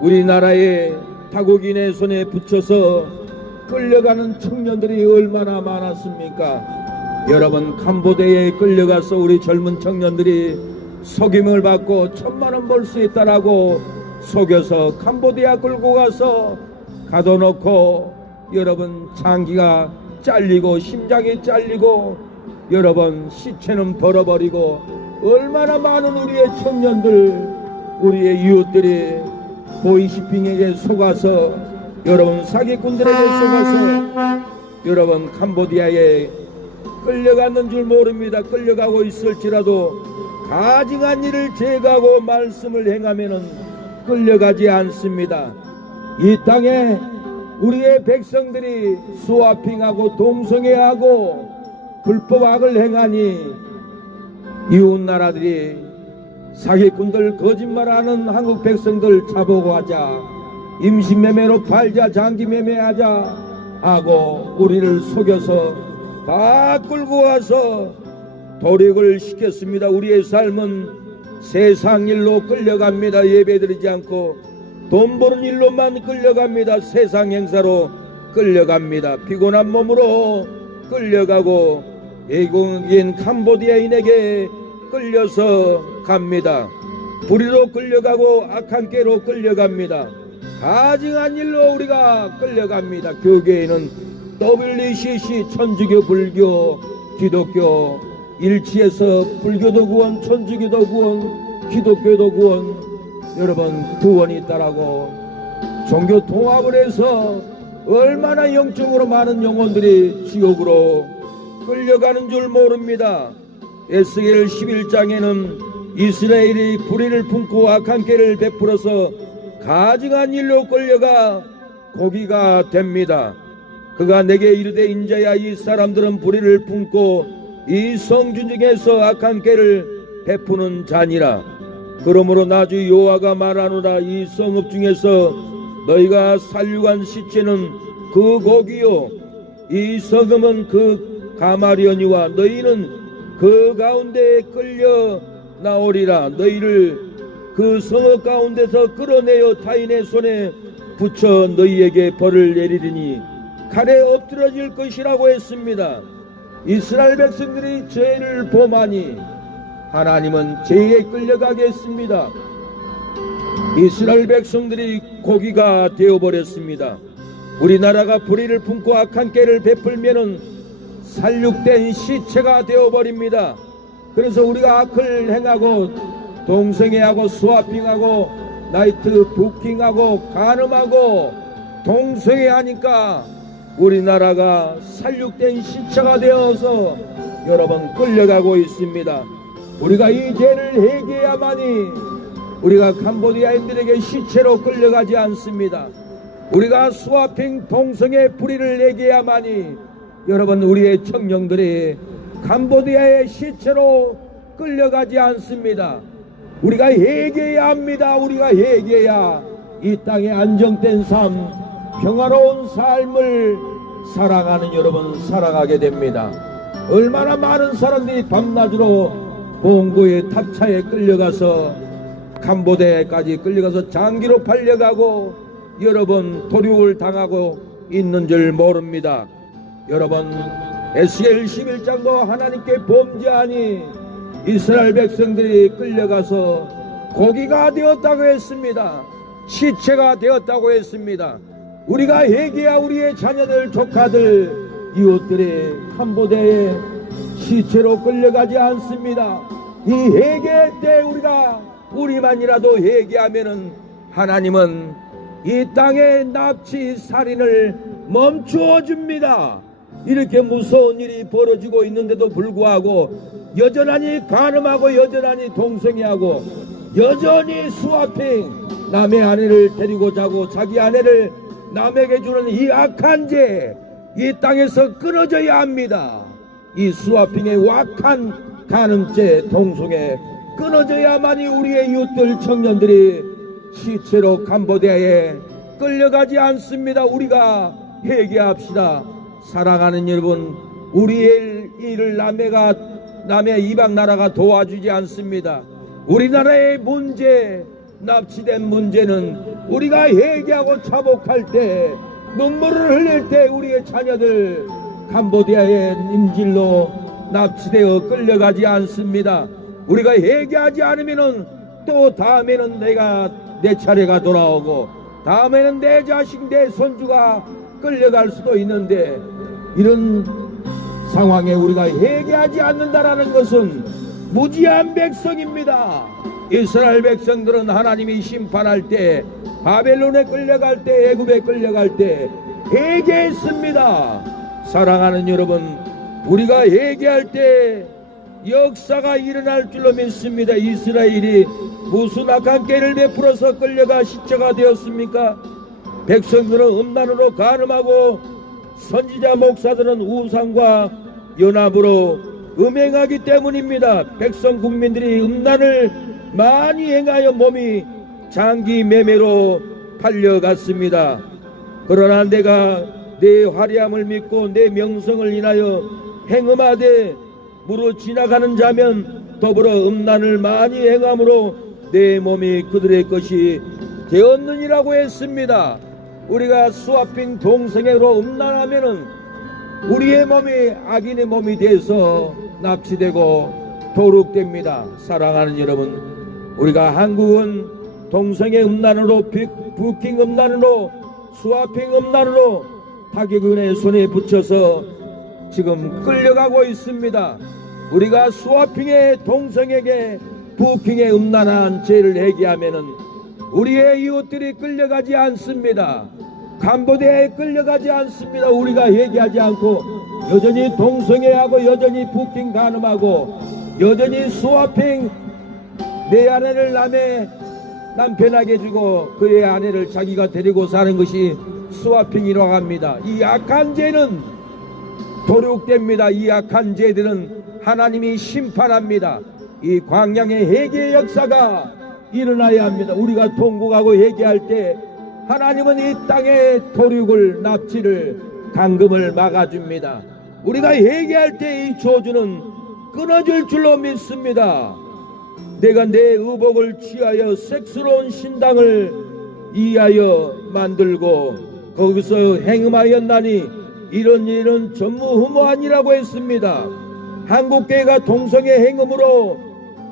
우리나라의 타국인의 손에 붙여서 끌려가는 청년들이 얼마나 많았습니까? 여러분, 캄보디아에 끌려가서 우리 젊은 청년들이 속임을 받고 1,000,000원 벌 수 있다라고 속여서 캄보디아 끌고 가서 가둬놓고 여러분 장기가 잘리고 심장이 잘리고 여러분 시체는 벌어버리고 얼마나 많은 우리의 청년들, 우리의 이웃들이 보이시핑에게 속아서 여러분 사기꾼들에게 속아서 여러분 캄보디아에 끌려갔는 줄 모릅니다. 끌려가고 있을지라도 가증한 일을 제거하고 말씀을 행하면은 끌려가지 않습니다. 이 땅에 우리의 백성들이 스와핑하고 동성애하고 불법악을 행하니 이웃 나라들이 사기꾼들 거짓말하는 한국 백성들 잡아가자, 임신매매로 팔자, 장기매매하자 하고 우리를 속여서 다 끌고 와서 도륙을 시켰습니다. 우리의 삶은 세상 일로 끌려갑니다. 예배드리지 않고 돈 버는 일로만 끌려갑니다. 세상 행사로 끌려갑니다. 피곤한 몸으로 끌려가고 외국인 캄보디아인에게 끌려서 갑니다. 불의로 끌려가고 악한 꾀로 끌려갑니다. 가증한 일로 우리가 끌려갑니다. 교계에는 WCC 천주교, 불교, 기독교 일치해서 불교도 구원, 천주교도 구원, 기독교도 구원, 여러분 구원이 있다라고 종교 통합을 해서 얼마나 영적으로 많은 영혼들이 지옥으로 끌려가는 줄 모릅니다. 에스겔 11장에는 이스라엘이 불의를 품고 악한 꾀를 베풀어서 가증한 일로 끌려가 고기가 됩니다. 그가 내게 이르되 인자야, 이 사람들은 불의를 품고 이 성중 중에서 악한 꾀를 베푸는 자니라. 그러므로 나주 여호와가 말하노라. 이 성읍 중에서 너희가 살육한 시체는 그 고기요, 이 성읍은 그 가마려니와 너희는 그 가운데에 끌려 나오리라. 너희를 그 성읍 가운데서 끌어내어 타인의 손에 붙여 너희에게 벌을 내리리니 칼에 엎드러질 것이라고 했습니다. 이스라엘 백성들이 죄를 범하니 하나님은 죄에 끌려가게 했습니다. 이스라엘 백성들이 고기가 되어버렸습니다. 우리나라가 불의를 품고 악한 꾀를 베풀면은 살육된 시체가 되어버립니다. 그래서 우리가 악을 행하고 동성애하고 스와핑하고 나이트 부킹하고 간음하고 동성애하니까 우리나라가 살육된 시체가 되어서 여러분 끌려가고 있습니다. 우리가 이 죄를 회개해야만이 우리가 캄보디아인들에게 시체로 끌려가지 않습니다. 우리가 스와핑 동성애 불의를 회개해야만이 여러분 우리의 청년들이 캄보디아의 시체로 끌려가지 않습니다. 우리가 회개해야 합니다. 우리가 회개해야 이 땅의 안정된 삶, 평화로운 삶을 살아가는 여러분 살아가게 됩니다. 얼마나 많은 사람들이 밤낮으로 봉고의 탑차에 끌려가서 캄보디아까지 끌려가서 장기로 팔려가고 여러분 도륙을 당하고 있는 줄 모릅니다. 여러분 에스겔 11장도 하나님께 범죄하니 이스라엘 백성들이 끌려가서 고기가 되었다고 했습니다. 시체가 되었다고 했습니다. 우리가 회개해야 우리의 자녀들, 조카들, 이웃들이 캄보디아의 시체로 끌려가지 않습니다. 이 회개 때 우리만이라도 회개하면은 하나님은 이 땅의 납치 살인을 멈추어 줍니다. 이렇게 무서운 일이 벌어지고 있는데도 불구하고 여전히 간음하고 여전히 동성애하고 여전히 스와핑, 남의 아내를 데리고 자고 자기 아내를 남에게 주는 이 악한 죄, 이 땅에서 끊어져야 합니다. 이 스와핑의 악한 간음죄, 동성애 끊어져야만이 우리의 이웃들 청년들이 시체로 캄보디아에 끌려가지 않습니다. 우리가 회개합시다. 사랑하는 여러분, 우리의 일을 남의 이방 나라가 도와주지 않습니다. 우리나라의 문제, 납치된 문제는 우리가 회개하고 자복할 때, 눈물을 흘릴 때 우리의 자녀들 캄보디아의 임질로 납치되어 끌려가지 않습니다. 우리가 회개하지 않으면은 또 다음에는 내 차례가 돌아오고 다음에는 내 자식, 내 손주가 끌려갈 수도 있는데, 이런 상황에 우리가 회개하지 않는다라는 것은 무지한 백성입니다. 이스라엘 백성들은 하나님이 심판할 때, 바벨론에 끌려갈 때, 애굽에 끌려갈 때 회개했습니다. 사랑하는 여러분, 우리가 회개할 때 역사가 일어날 줄로 믿습니다. 이스라엘이 무슨 악한 꾀를 베풀어서 끌려가 시체가 되었습니까? 백성들은 음란으로 간음하고 선지자 목사들은 우상과 연합으로 음행하기 때문입니다. 백성 국민들이 음란을 많이 행하여 몸이 장기 매매로 팔려갔습니다. 그러나 내가 내 화려함을 믿고 내 명성을 인하여 행음하되 무릇 지나가는 자면 더불어 음란을 많이 행함으로 내 몸이 그들의 것이 되었느니라고 했습니다. 우리가 수아핑 동성애로 음란하면은 우리의 몸이 악인의 몸이 돼서 납치되고 도륙됩니다. 사랑하는 여러분, 우리가 한국은 동성애 음란으로, 부킹 음란으로, 수아핑 음란으로 타격운의 손에 붙여서 지금 끌려가고 있습니다. 우리가 수아핑의 동성에게 부킹의 음란한 죄를 얘기하면은 우리의 이웃들이 끌려가지 않습니다. 캄보디아에 끌려가지 않습니다. 우리가 얘기하지 않고 여전히 동성애하고 여전히 부킹 간음하고 여전히 수아핑 내 아내를 남편에게 주고 그의 아내를 자기가 데리고 사는 것이 수아핑이라고 합니다. 이 악한 죄는 도륙됩니다. 이 악한 죄들은 하나님이 심판합니다. 이 광야의 회개의 역사가 일어나야 합니다. 우리가 통곡하고 회개할 때 하나님은 이 땅의 도륙을, 납치를, 감금을 막아줍니다. 우리가 회개할 때 이 저주는 끊어질 줄로 믿습니다. 내가 내 의복을 취하여 색스러운 신당을 이하여 만들고 거기서 행음하였나니 이런 일은 전무후무하니라고 했습니다. 한국교회가 동성애 행음으로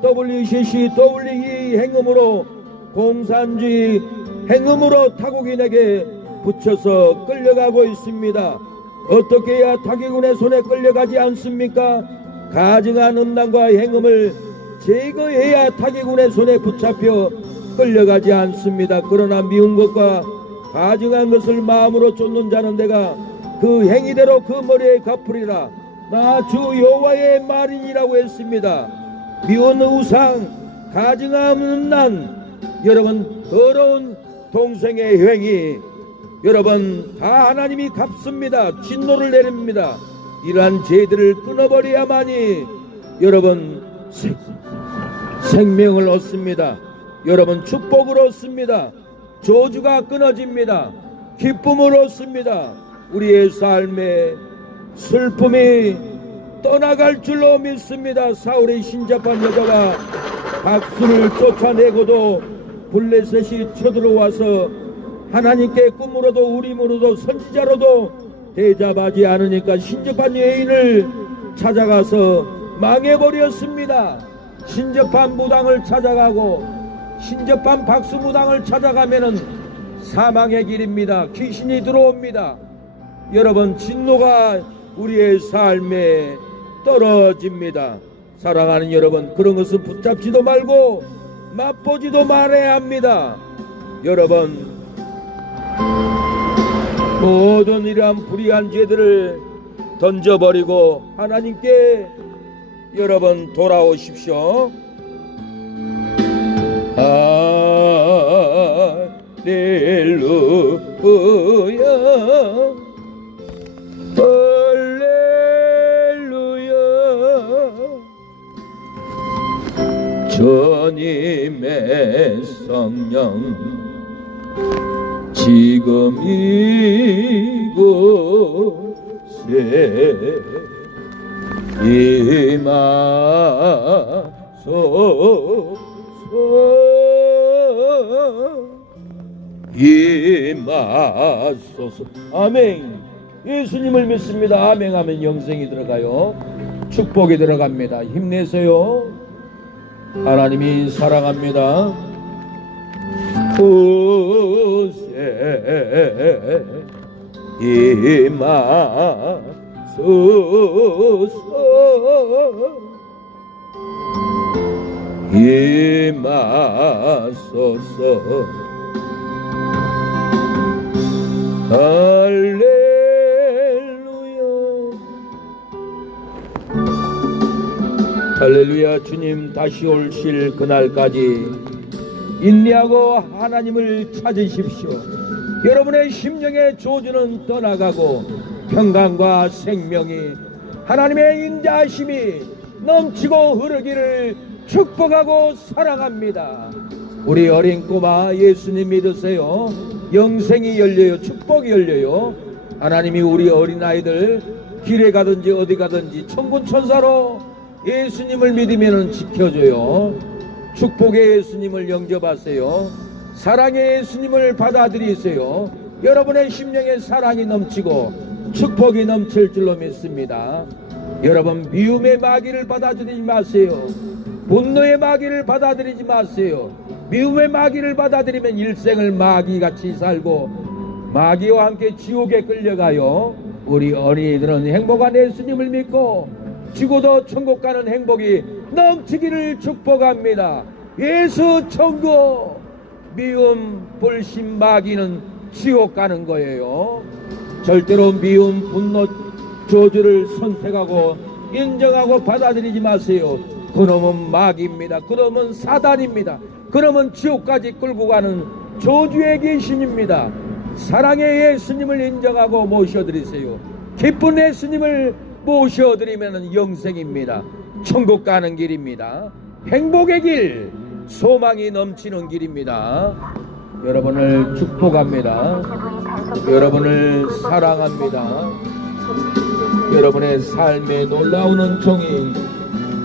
WCC, WE 행음으로 공산주의 행음으로 타국인에게 붙여서 끌려가고 있습니다. 어떻게 해야 타국인의 손에 끌려가지 않습니까? 가증한 음란과 행음을 제거해야 타국인의 손에 붙잡혀 끌려가지 않습니다. 그러나 미운 것과 가증한 것을 마음으로 쫓는 자는 내가 그 행위대로 그 머리에 갚으리라. 나 주 여호와의 말이니라고 했습니다. 미운 우상, 가증한 음란, 여러분 더러운 동성애 행위, 여러분 다 하나님이 갚습니다. 진노를 내립니다. 이러한 죄들을 끊어버려야만이 여러분 생명을 얻습니다. 여러분 축복을 얻습니다. 저주가 끊어집니다. 기쁨을 얻습니다. 우리의 삶에 슬픔이 떠나갈 줄로 믿습니다. 사울의 신접한 여자가 박수를 쫓아내고도 블레셋이 쳐들어와서 하나님께 꿈으로도 우림으로도 선지자로도 대답하지 않으니까 신접한 여인을 찾아가서 망해버렸습니다. 신접한 무당을 찾아가고 신접한 박수무당을 찾아가면은 사망의 길입니다. 귀신이 들어옵니다. 여러분 진노가 우리의 삶에 떨어집니다. 사랑하는 여러분, 그런 것은 붙잡지도 말고 맛보지도 말아야 합니다. 여러분, 모든 이러한 불의한 죄들을 던져버리고 하나님께 여러분 돌아오십시오. 할렐루야, 할렐루야. 주님의 성령 지금 이곳에 임하소서. 아멘. 예수님을 믿습니다. 아멘 하면 영생이 들어가요. 축복이 들어갑니다. 힘내세요. 하나님이 사랑합니다. 곳에 임하소서, 임하소서. 할렐루야. 할렐루야. 주님 다시 오실 그날까지 인내하고 하나님을 찾으십시오. 여러분의 심령의 조주는 떠나가고 평강과 생명이 하나님의 인자하심이 넘치고 흐르기를 축복하고 사랑합니다. 우리 어린 꼬마 예수님 믿으세요. 영생이 열려요. 축복이 열려요. 하나님이 우리 어린아이들 길에 가든지 어디 가든지 천군천사로 예수님을 믿으면 지켜줘요. 축복의 예수님을 영접하세요. 사랑의 예수님을 받아들이세요. 여러분의 심령에 사랑이 넘치고 축복이 넘칠 줄로 믿습니다. 여러분, 미움의 마귀를 받아들이지 마세요. 분노의 마귀를 받아들이지 마세요. 미움의 마귀를 받아들이면 일생을 마귀같이 살고 마귀와 함께 지옥에 끌려가요. 우리 어린이들은 행복한 예수님을 믿고 죽어도 천국 가는 행복이 넘치기를 축복합니다. 예수 천국, 미움, 불신, 마귀는 지옥 가는 거예요. 절대로 미움, 분노, 저주를 선택하고 인정하고 받아들이지 마세요. 그놈은 마귀입니다. 그놈은 사단입니다. 그놈은 지옥까지 끌고 가는 저주의 귀신입니다. 사랑의 예수님을 인정하고 모셔드리세요. 기쁜 예수님을 모셔드리면 영생입니다. 천국 가는 길입니다. 행복의 길, 소망이 넘치는 길입니다. 여러분을 축복합니다. 여러분을 사랑합니다. 여러분의 삶에 놀라운 은총이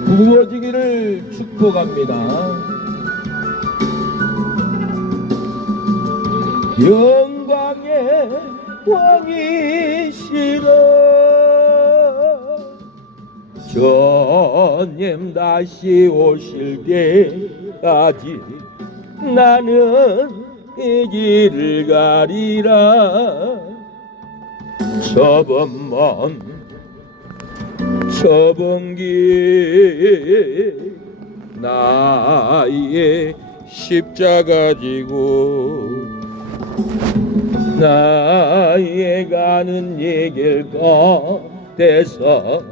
부어지기를 축복합니다. 영광의 왕이시여, 주님 다시 오실 때까지 나는 이 길을 가리라. 좁은 길 나의 십자가 지고 나의 가는 이 길 끝에서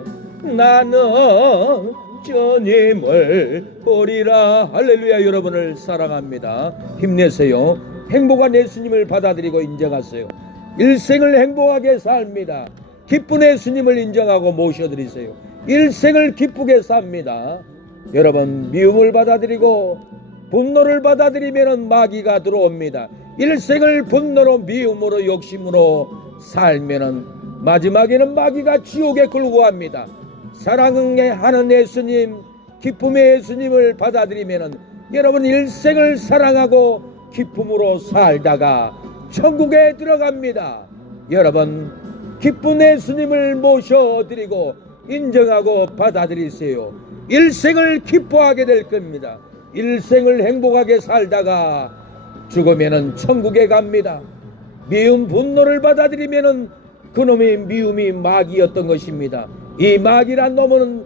나는 주님을 보리라. 할렐루야. 여러분을 사랑합니다. 힘내세요. 행복한 예수님을 받아들이고 인정하세요. 일생을 행복하게 삽니다. 기쁜 예수님을 인정하고 모셔드리세요. 일생을 기쁘게 삽니다. 여러분, 미움을 받아들이고 분노를 받아들이면 마귀가 들어옵니다. 일생을 분노로, 미움으로, 욕심으로 살면은 마지막에는 마귀가 지옥에 끌고 갑니다. 사랑하는 예수님, 기쁨의 예수님을 받아들이면은 여러분 일생을 사랑하고 기쁨으로 살다가 천국에 들어갑니다. 여러분, 기쁜 예수님을 모셔드리고 인정하고 받아들이세요. 일생을 기뻐하게 될 겁니다. 일생을 행복하게 살다가 죽으면은 천국에 갑니다. 미움, 분노를 받아들이면은 그놈의 미움이 마귀였던 것입니다. 이 마귀란 놈은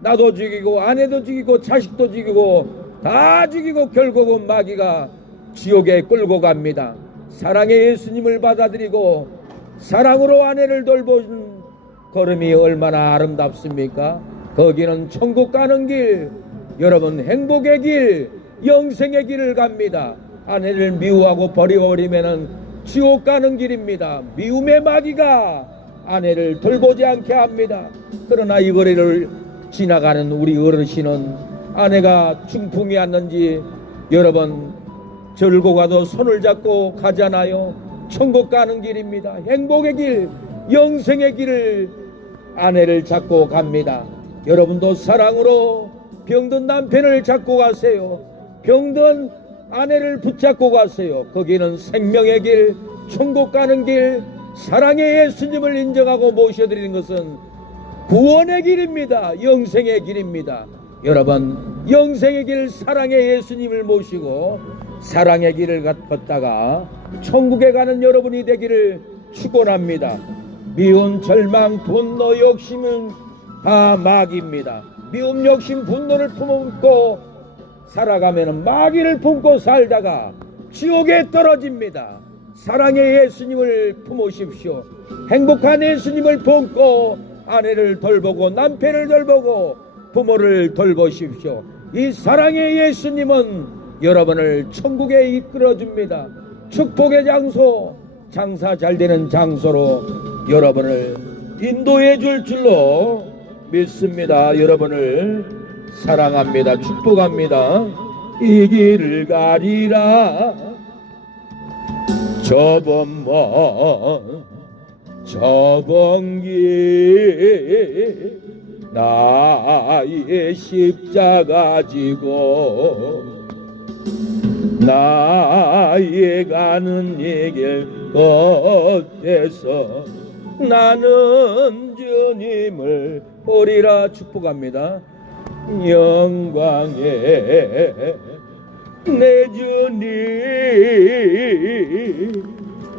나도 죽이고 아내도 죽이고 자식도 죽이고 다 죽이고 결국은 마귀가 지옥에 끌고 갑니다. 사랑의 예수님을 받아들이고 사랑으로 아내를 돌보는 걸음이 얼마나 아름답습니까? 거기는 천국 가는 길, 여러분 행복의 길, 영생의 길을 갑니다. 아내를 미워하고 버려버리면은 지옥 가는 길입니다. 미움의 마귀가 아내를 돌보지 않게 합니다. 그러나 이 거리를 지나가는 우리 어르신은 아내가 중풍이 왔는지 여러분 절고 가도 손을 잡고 가잖아요. 천국 가는 길입니다. 행복의 길, 영생의 길을 아내를 잡고 갑니다. 여러분도 사랑으로 병든 남편을 잡고 가세요. 병든 아내를 붙잡고 가세요. 거기는 생명의 길, 천국 가는 길, 사랑의 예수님을 인정하고 모셔드리는 것은 구원의 길입니다. 영생의 길입니다. 여러분, 영생의 길, 사랑의 예수님을 모시고 사랑의 길을 걷다가 천국에 가는 여러분이 되기를 축원합니다. 미움, 절망, 분노, 욕심은 다 마귀입니다. 미움, 욕심, 분노를 품고 살아가면 마귀를 품고 살다가 지옥에 떨어집니다. 사랑의 예수님을 품으십시오. 행복한 예수님을 품고 아내를 돌보고 남편을 돌보고 부모를 돌보십시오. 이 사랑의 예수님은 여러분을 천국에 이끌어줍니다. 축복의 장소, 장사 잘되는 장소로 여러분을 인도해 줄 줄로 믿습니다. 여러분을 사랑합니다. 축복합니다. 이 길을 가리라. 좁은 길 나의 십자가 지고 나의 가는 이 길 끝에서 나는 주님을 보리라. 축복합니다. 영광의 내 주님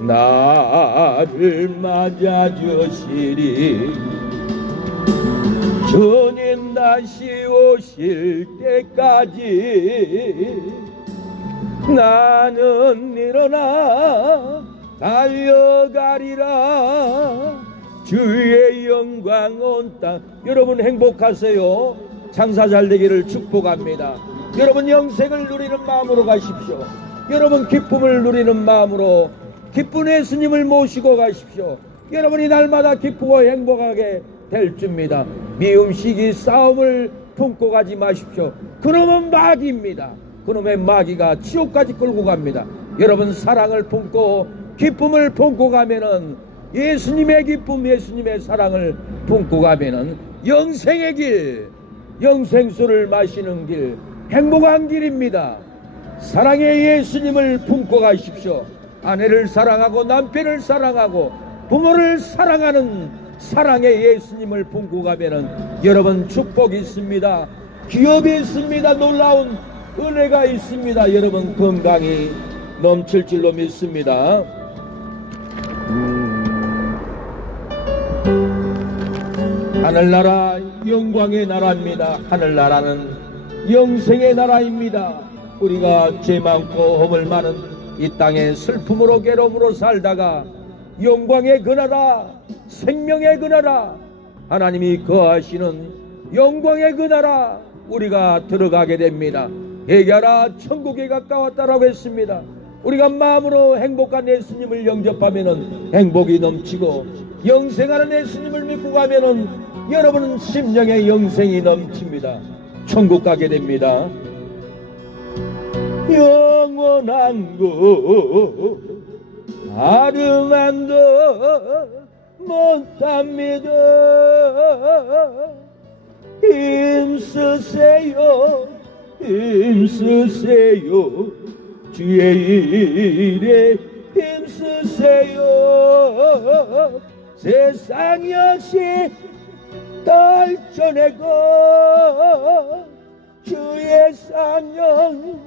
나를 맞아주시리. 주님 다시 오실 때까지 나는 일어나 달려가리라. 주의 영광 온 땅. 여러분 행복하세요. 장사 잘 되기를 축복합니다. 여러분 영생을 누리는 마음으로 가십시오. 여러분 기쁨을 누리는 마음으로 기쁜 예수님을 모시고 가십시오. 여러분이 날마다 기쁘고 행복하게 될 줄입니다. 미움 시기 싸움을 품고 가지 마십시오. 그놈은 마귀입니다. 그놈의 마귀가 지옥까지 끌고 갑니다. 여러분 사랑을 품고 기쁨을 품고 가면은, 예수님의 기쁨, 예수님의 사랑을 품고 가면은 영생의 길, 영생수를 마시는 길, 행복한 길입니다. 사랑의 예수님을 품고 가십시오. 아내를 사랑하고 남편을 사랑하고 부모를 사랑하는 사랑의 예수님을 품고 가면은 여러분 축복이 있습니다. 기업이 있습니다. 놀라운 은혜가 있습니다. 여러분 건강이 넘칠 줄로 믿습니다. 하늘나라 영광의 나라입니다. 하늘나라는 영생의 나라입니다. 우리가 죄 많고 허물 많은 이 땅에 슬픔으로 괴로움으로 살다가 영광의 그 나라, 생명의 그 나라, 하나님이 거하시는 영광의 그 나라 우리가 들어가게 됩니다. 회개하라 천국에 가까웠다라고 했습니다. 우리가 마음으로 행복한 예수님을 영접하면은 행복이 넘치고, 영생하는 예수님을 믿고 가면은 여러분은 심령의 영생이 넘칩니다. 천국 가게 됩니다. 영원한 곳 아름한도 못합니다. 힘쓰세요, 힘쓰세요. 주의 일에 힘쓰세요. 세상 역시 떨쳐내고 주의 사명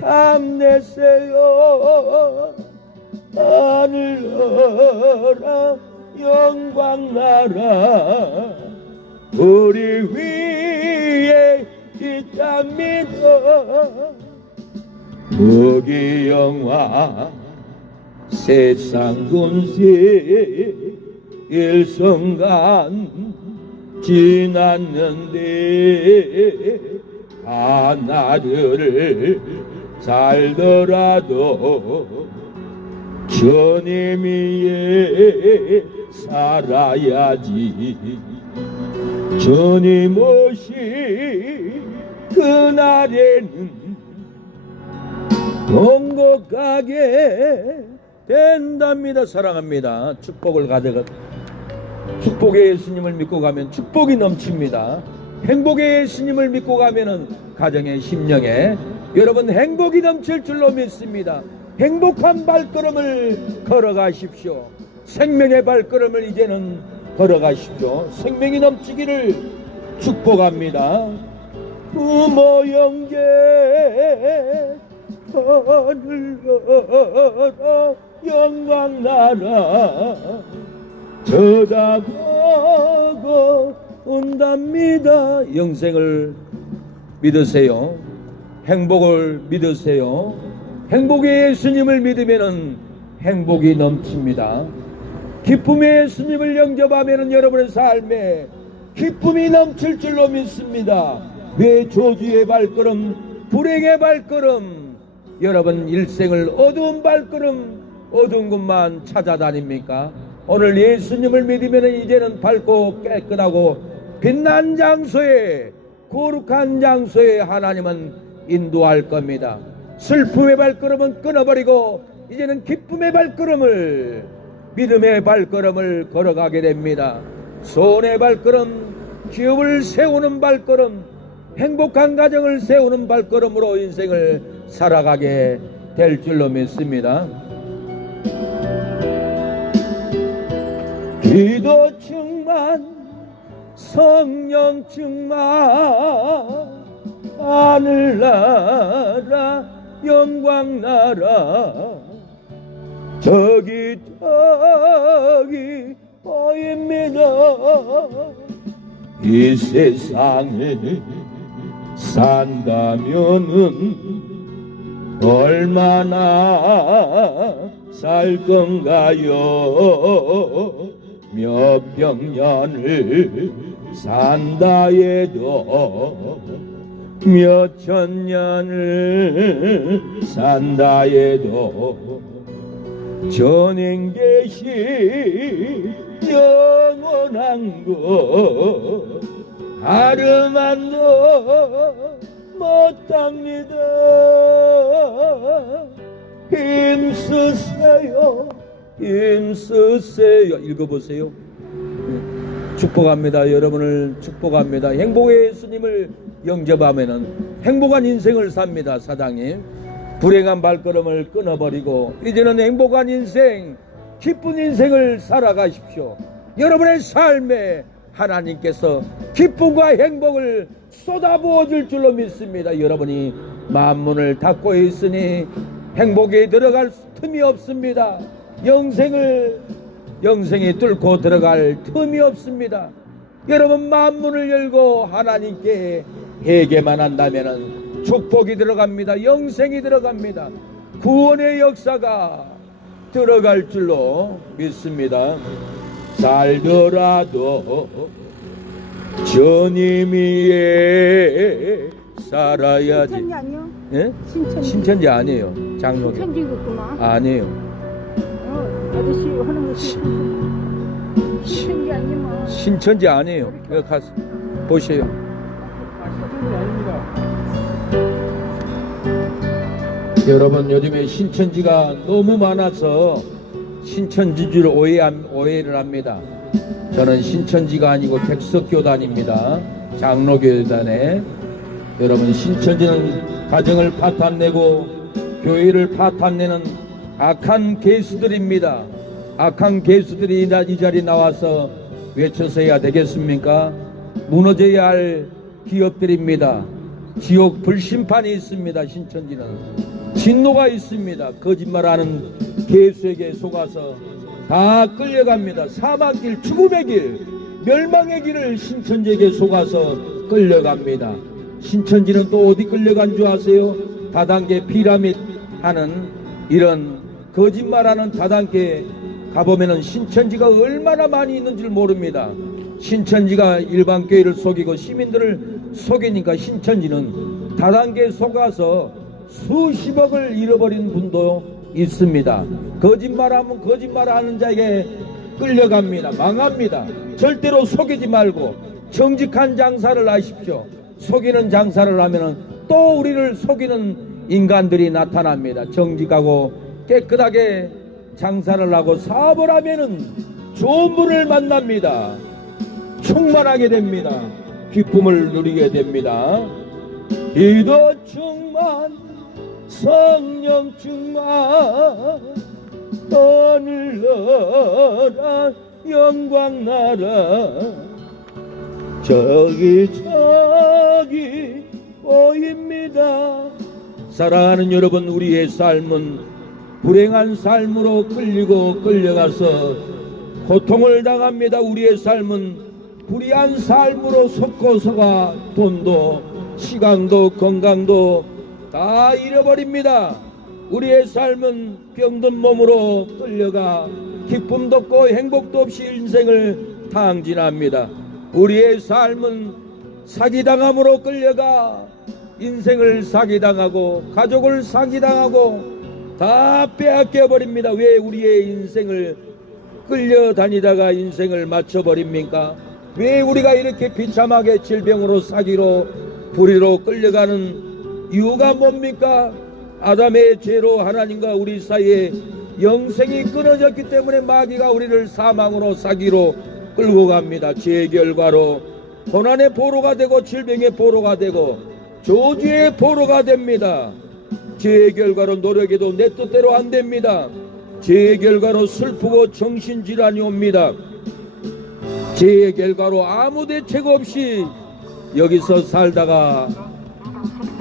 탐내세요. 하늘나라 영광 나라 우리 위에 있답니다. 거기 영화 세상 군세 일순간 지났는데 하나를 살더라도 주님 위에 살아야지. 주님 오시 그날에는 행복하게 된답니다. 사랑합니다. 축복을 가져가, 축복의 예수님을 믿고 가면 축복이 넘칩니다. 행복의 예수님을 믿고 가면은 가정의 심령에 여러분 행복이 넘칠 줄로 믿습니다. 행복한 발걸음을 걸어가십시오. 생명의 발걸음을 이제는 걸어가십시오. 생명이 넘치기를 축복합니다. 부모 형제 하늘나라 영광 나라 쳐다보고 온답니다. 영생을 믿으세요. 행복을 믿으세요. 행복의 예수님을 믿으면은 행복이 넘칩니다. 기쁨의 예수님을 영접하면은 여러분의 삶에 기쁨이 넘칠 줄로 믿습니다. 왜 저주의 발걸음, 불행의 발걸음, 여러분 일생을 어두운 발걸음, 어두운 곳만 찾아다닙니까? 오늘 예수님을 믿으면 이제는 밝고 깨끗하고 빛난 장소에, 거룩한 장소에 하나님은 인도할 겁니다. 슬픔의 발걸음은 끊어버리고 이제는 기쁨의 발걸음을, 믿음의 발걸음을 걸어가게 됩니다. 소원의 발걸음, 기업을 세우는 발걸음, 행복한 가정을 세우는 발걸음으로 인생을 살아가게 될 줄로 믿습니다. 기도 충만 성령 충만 하늘나라 영광나라 저기 보입니다. 이 세상에 산다면은 얼마나 살 건가요? 몇 백년을 산다 해도 몇 천년을 산다 해도 전행 계신 영원한 것 하루만도 못합니다. 힘쓰세요, 힘쓰세요. 읽어보세요. 축복합니다. 여러분을 축복합니다. 행복의 예수님을 영접하면은 행복한 인생을 삽니다. 사장님, 불행한 발걸음을 끊어버리고 이제는 행복한 인생, 기쁜 인생을 살아가십시오. 여러분의 삶에 하나님께서 기쁨과 행복을 쏟아부어 줄 줄로 믿습니다. 여러분이 만문을 닫고 있으니 행복에 들어갈 틈이 없습니다. 영생이 뚫고 들어갈 틈이 없습니다. 여러분 만문을 열고 하나님께 회개만 한다면 축복이 들어갑니다. 영생이 들어갑니다. 구원의 역사가 들어갈 줄로 믿습니다. 살더라도 주님 위에 살아야지. 신천지 아니요? 예? 신천지 아니에요. 장로교. 신천지겠구나. 아니에요. 아저씨 하는 거 신천지 아니면. 신천지 아니에요. 여기 가서 보세요. 여러분, 요즘에 신천지가 너무 많아서 신천지주를 오해를 합니다. 저는 신천지가 아니고 백석교단입니다. 장로교단에. 여러분, 신천지는 가정을 파탄내고 교회를 파탄내는 악한 개수들입니다. 악한 개수들이 이 자리에 나와서 외쳐서야 되겠습니까? 무너져야 할 기업들입니다. 지옥 불심판이 있습니다. 신천지는 진노가 있습니다. 거짓말하는 개수에게 속아서 다 끌려갑니다. 사망길, 죽음의 길, 멸망의 길을 신천지에게 속아서 끌려갑니다. 신천지는 또 어디 끌려간 줄 아세요? 다단계 피라밋 하는 이런 거짓말하는 다단계 가보면은 신천지가 얼마나 많이 있는 줄 모릅니다. 신천지가 일반 교회를 속이고 시민들을 속이니까 신천지는 다단계에 속아서 수십억을 잃어버린 분도 있습니다. 거짓말하면 거짓말하는 자에게 끌려갑니다. 망합니다. 절대로 속이지 말고 정직한 장사를 하십시오. 속이는 장사를 하면은 또 우리를 속이는 인간들이 나타납니다. 정직하고 깨끗하게 장사를 하고 사업을 하면은 좋은 분을 만납니다. 충만하게 됩니다. 기쁨을 누리게 됩니다. 기도 충만, 성령 충만, 하늘나라 영광나라 저기 보입니다. 사랑하는 여러분, 우리의 삶은 불행한 삶으로 끌려가서 고통을 당합니다. 우리의 삶은 불의한 삶으로 속고서가 돈도 시간도 건강도 다 잃어버립니다. 우리의 삶은 병든 몸으로 끌려가 기쁨도 없고 행복도 없이 인생을 탕진합니다. 우리의 삶은 사기당함으로 끌려가 인생을 사기당하고 가족을 사기당하고 다 빼앗겨버립니다. 왜 우리의 인생을 끌려다니다가 인생을 맞춰버립니까? 왜 우리가 이렇게 비참하게 질병으로 사기로 불의로 끌려가는 이유가 뭡니까? 아담의 죄로 하나님과 우리 사이에 영생이 끊어졌기 때문에 마귀가 우리를 사망으로 사기로 끌고 갑니다. 죄의 결과로 고난의 보로가 되고 질병의 보로가 되고 저주의 보로가 됩니다. 제 결과로 노력해도 내 뜻대로 안 됩니다. 제 결과로 슬프고 정신질환이 옵니다. 제 결과로 아무 대책 없이 여기서 살다가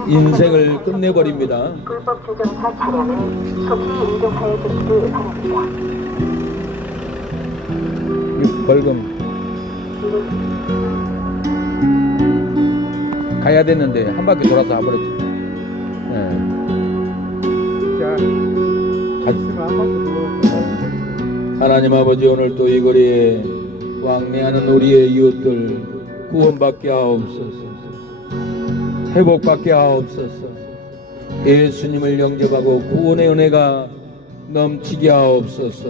인생을 끝내버립니다. 불법 주정차 차량은 속히 이동하여 주시기 바랍니다. 벌금 가야 되는데 한 바퀴 돌아서 와버렸지. 자, 있으면 한 바퀴 돌아서. 하나님 아버지, 오늘 또 이 거리에 왕래하는 우리의 이웃들 구원받게 하옵소서. 회복받게 하옵소서. 예수님을 영접하고 구원의 은혜가 넘치게 하옵소서.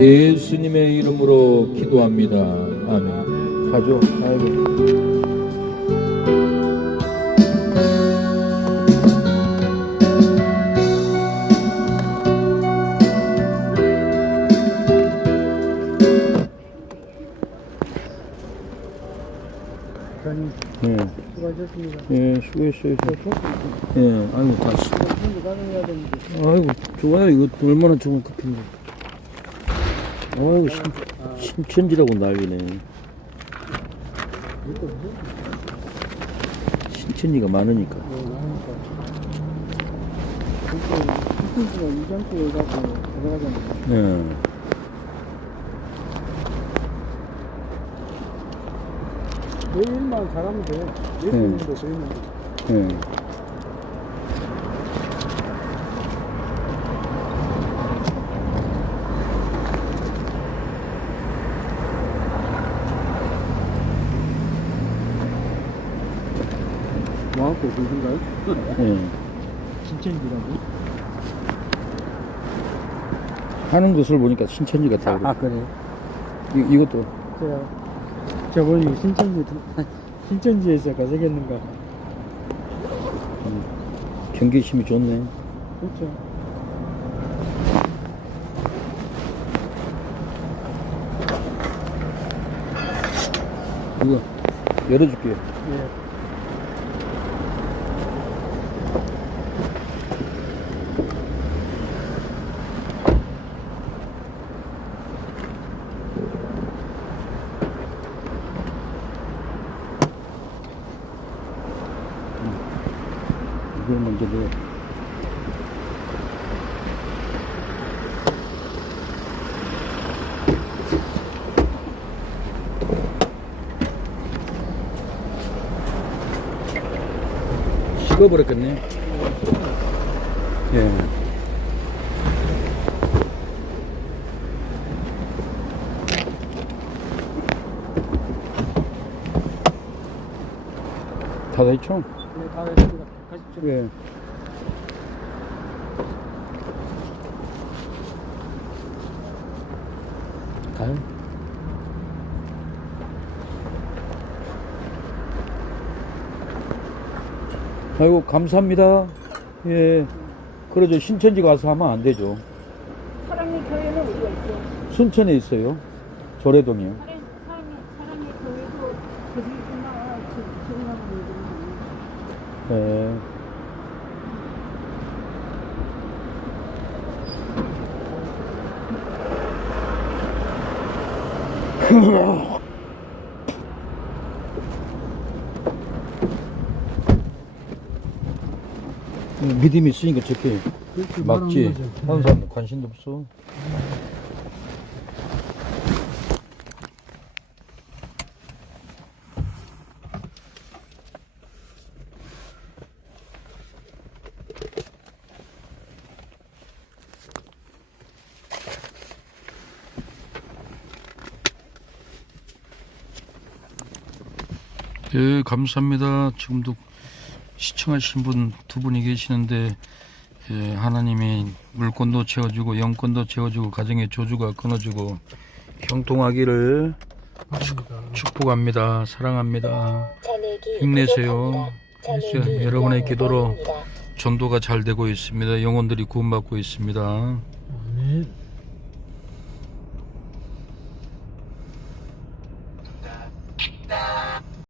예수님의 이름으로 기도합니다. 아멘. 가죠. 아이고. 장님, 예, 수고하셨습니다. 예, 수고했어요. 예, 아이고, 다시. 가능해야 되는데. 아이고, 좋아요. 이거 얼마나 좋은 커피인데. 아이고, 신천지라고 난리네. 신천지가 많으니까. 신천지가 이장국을 갖고 들어가잖아요. 예. 내일만 잘하면 돼. 예수님도 되면 돼. 예. 뭐하고 그런가요? 예. 신천지라고? 하는 것을 보니까 신천지 같아. 아, 그래요? 이것도. 제가 저번에 신천지에서 가져겠는가? 경계심이 좋네. 그렇죠. 이거 열어줄게요. 예. 이걸 먼저 넣어. 식어버렸겠네. 예. 다 됐죠? 네, 다 됐습니다. 가십시오. 예. 가요. 아이고, 감사합니다. 예. 그러죠. 신천지 가서 하면 안 되죠. 사랑의 교회는 어디가 있어요? 순천에 있어요. 조례동이요. 사랑의 교회도 거기구나. 지금하고 얘기는 예. 믿음이 있으니까 저렇게 막지. 하는 사람들 관심도 없어. 예, 감사합니다. 지금도 시청하신 분 두 분이 계시는데, 예, 하나님이 물건도 채워주고 영권도 채워주고 가정의 조주가 끊어주고 형통하기를 축복합니다. 사랑합니다. 힘내세요. 여러분의 기도로 전도가 잘 되고 있습니다. 영혼들이 구원받고 있습니다. 아멘.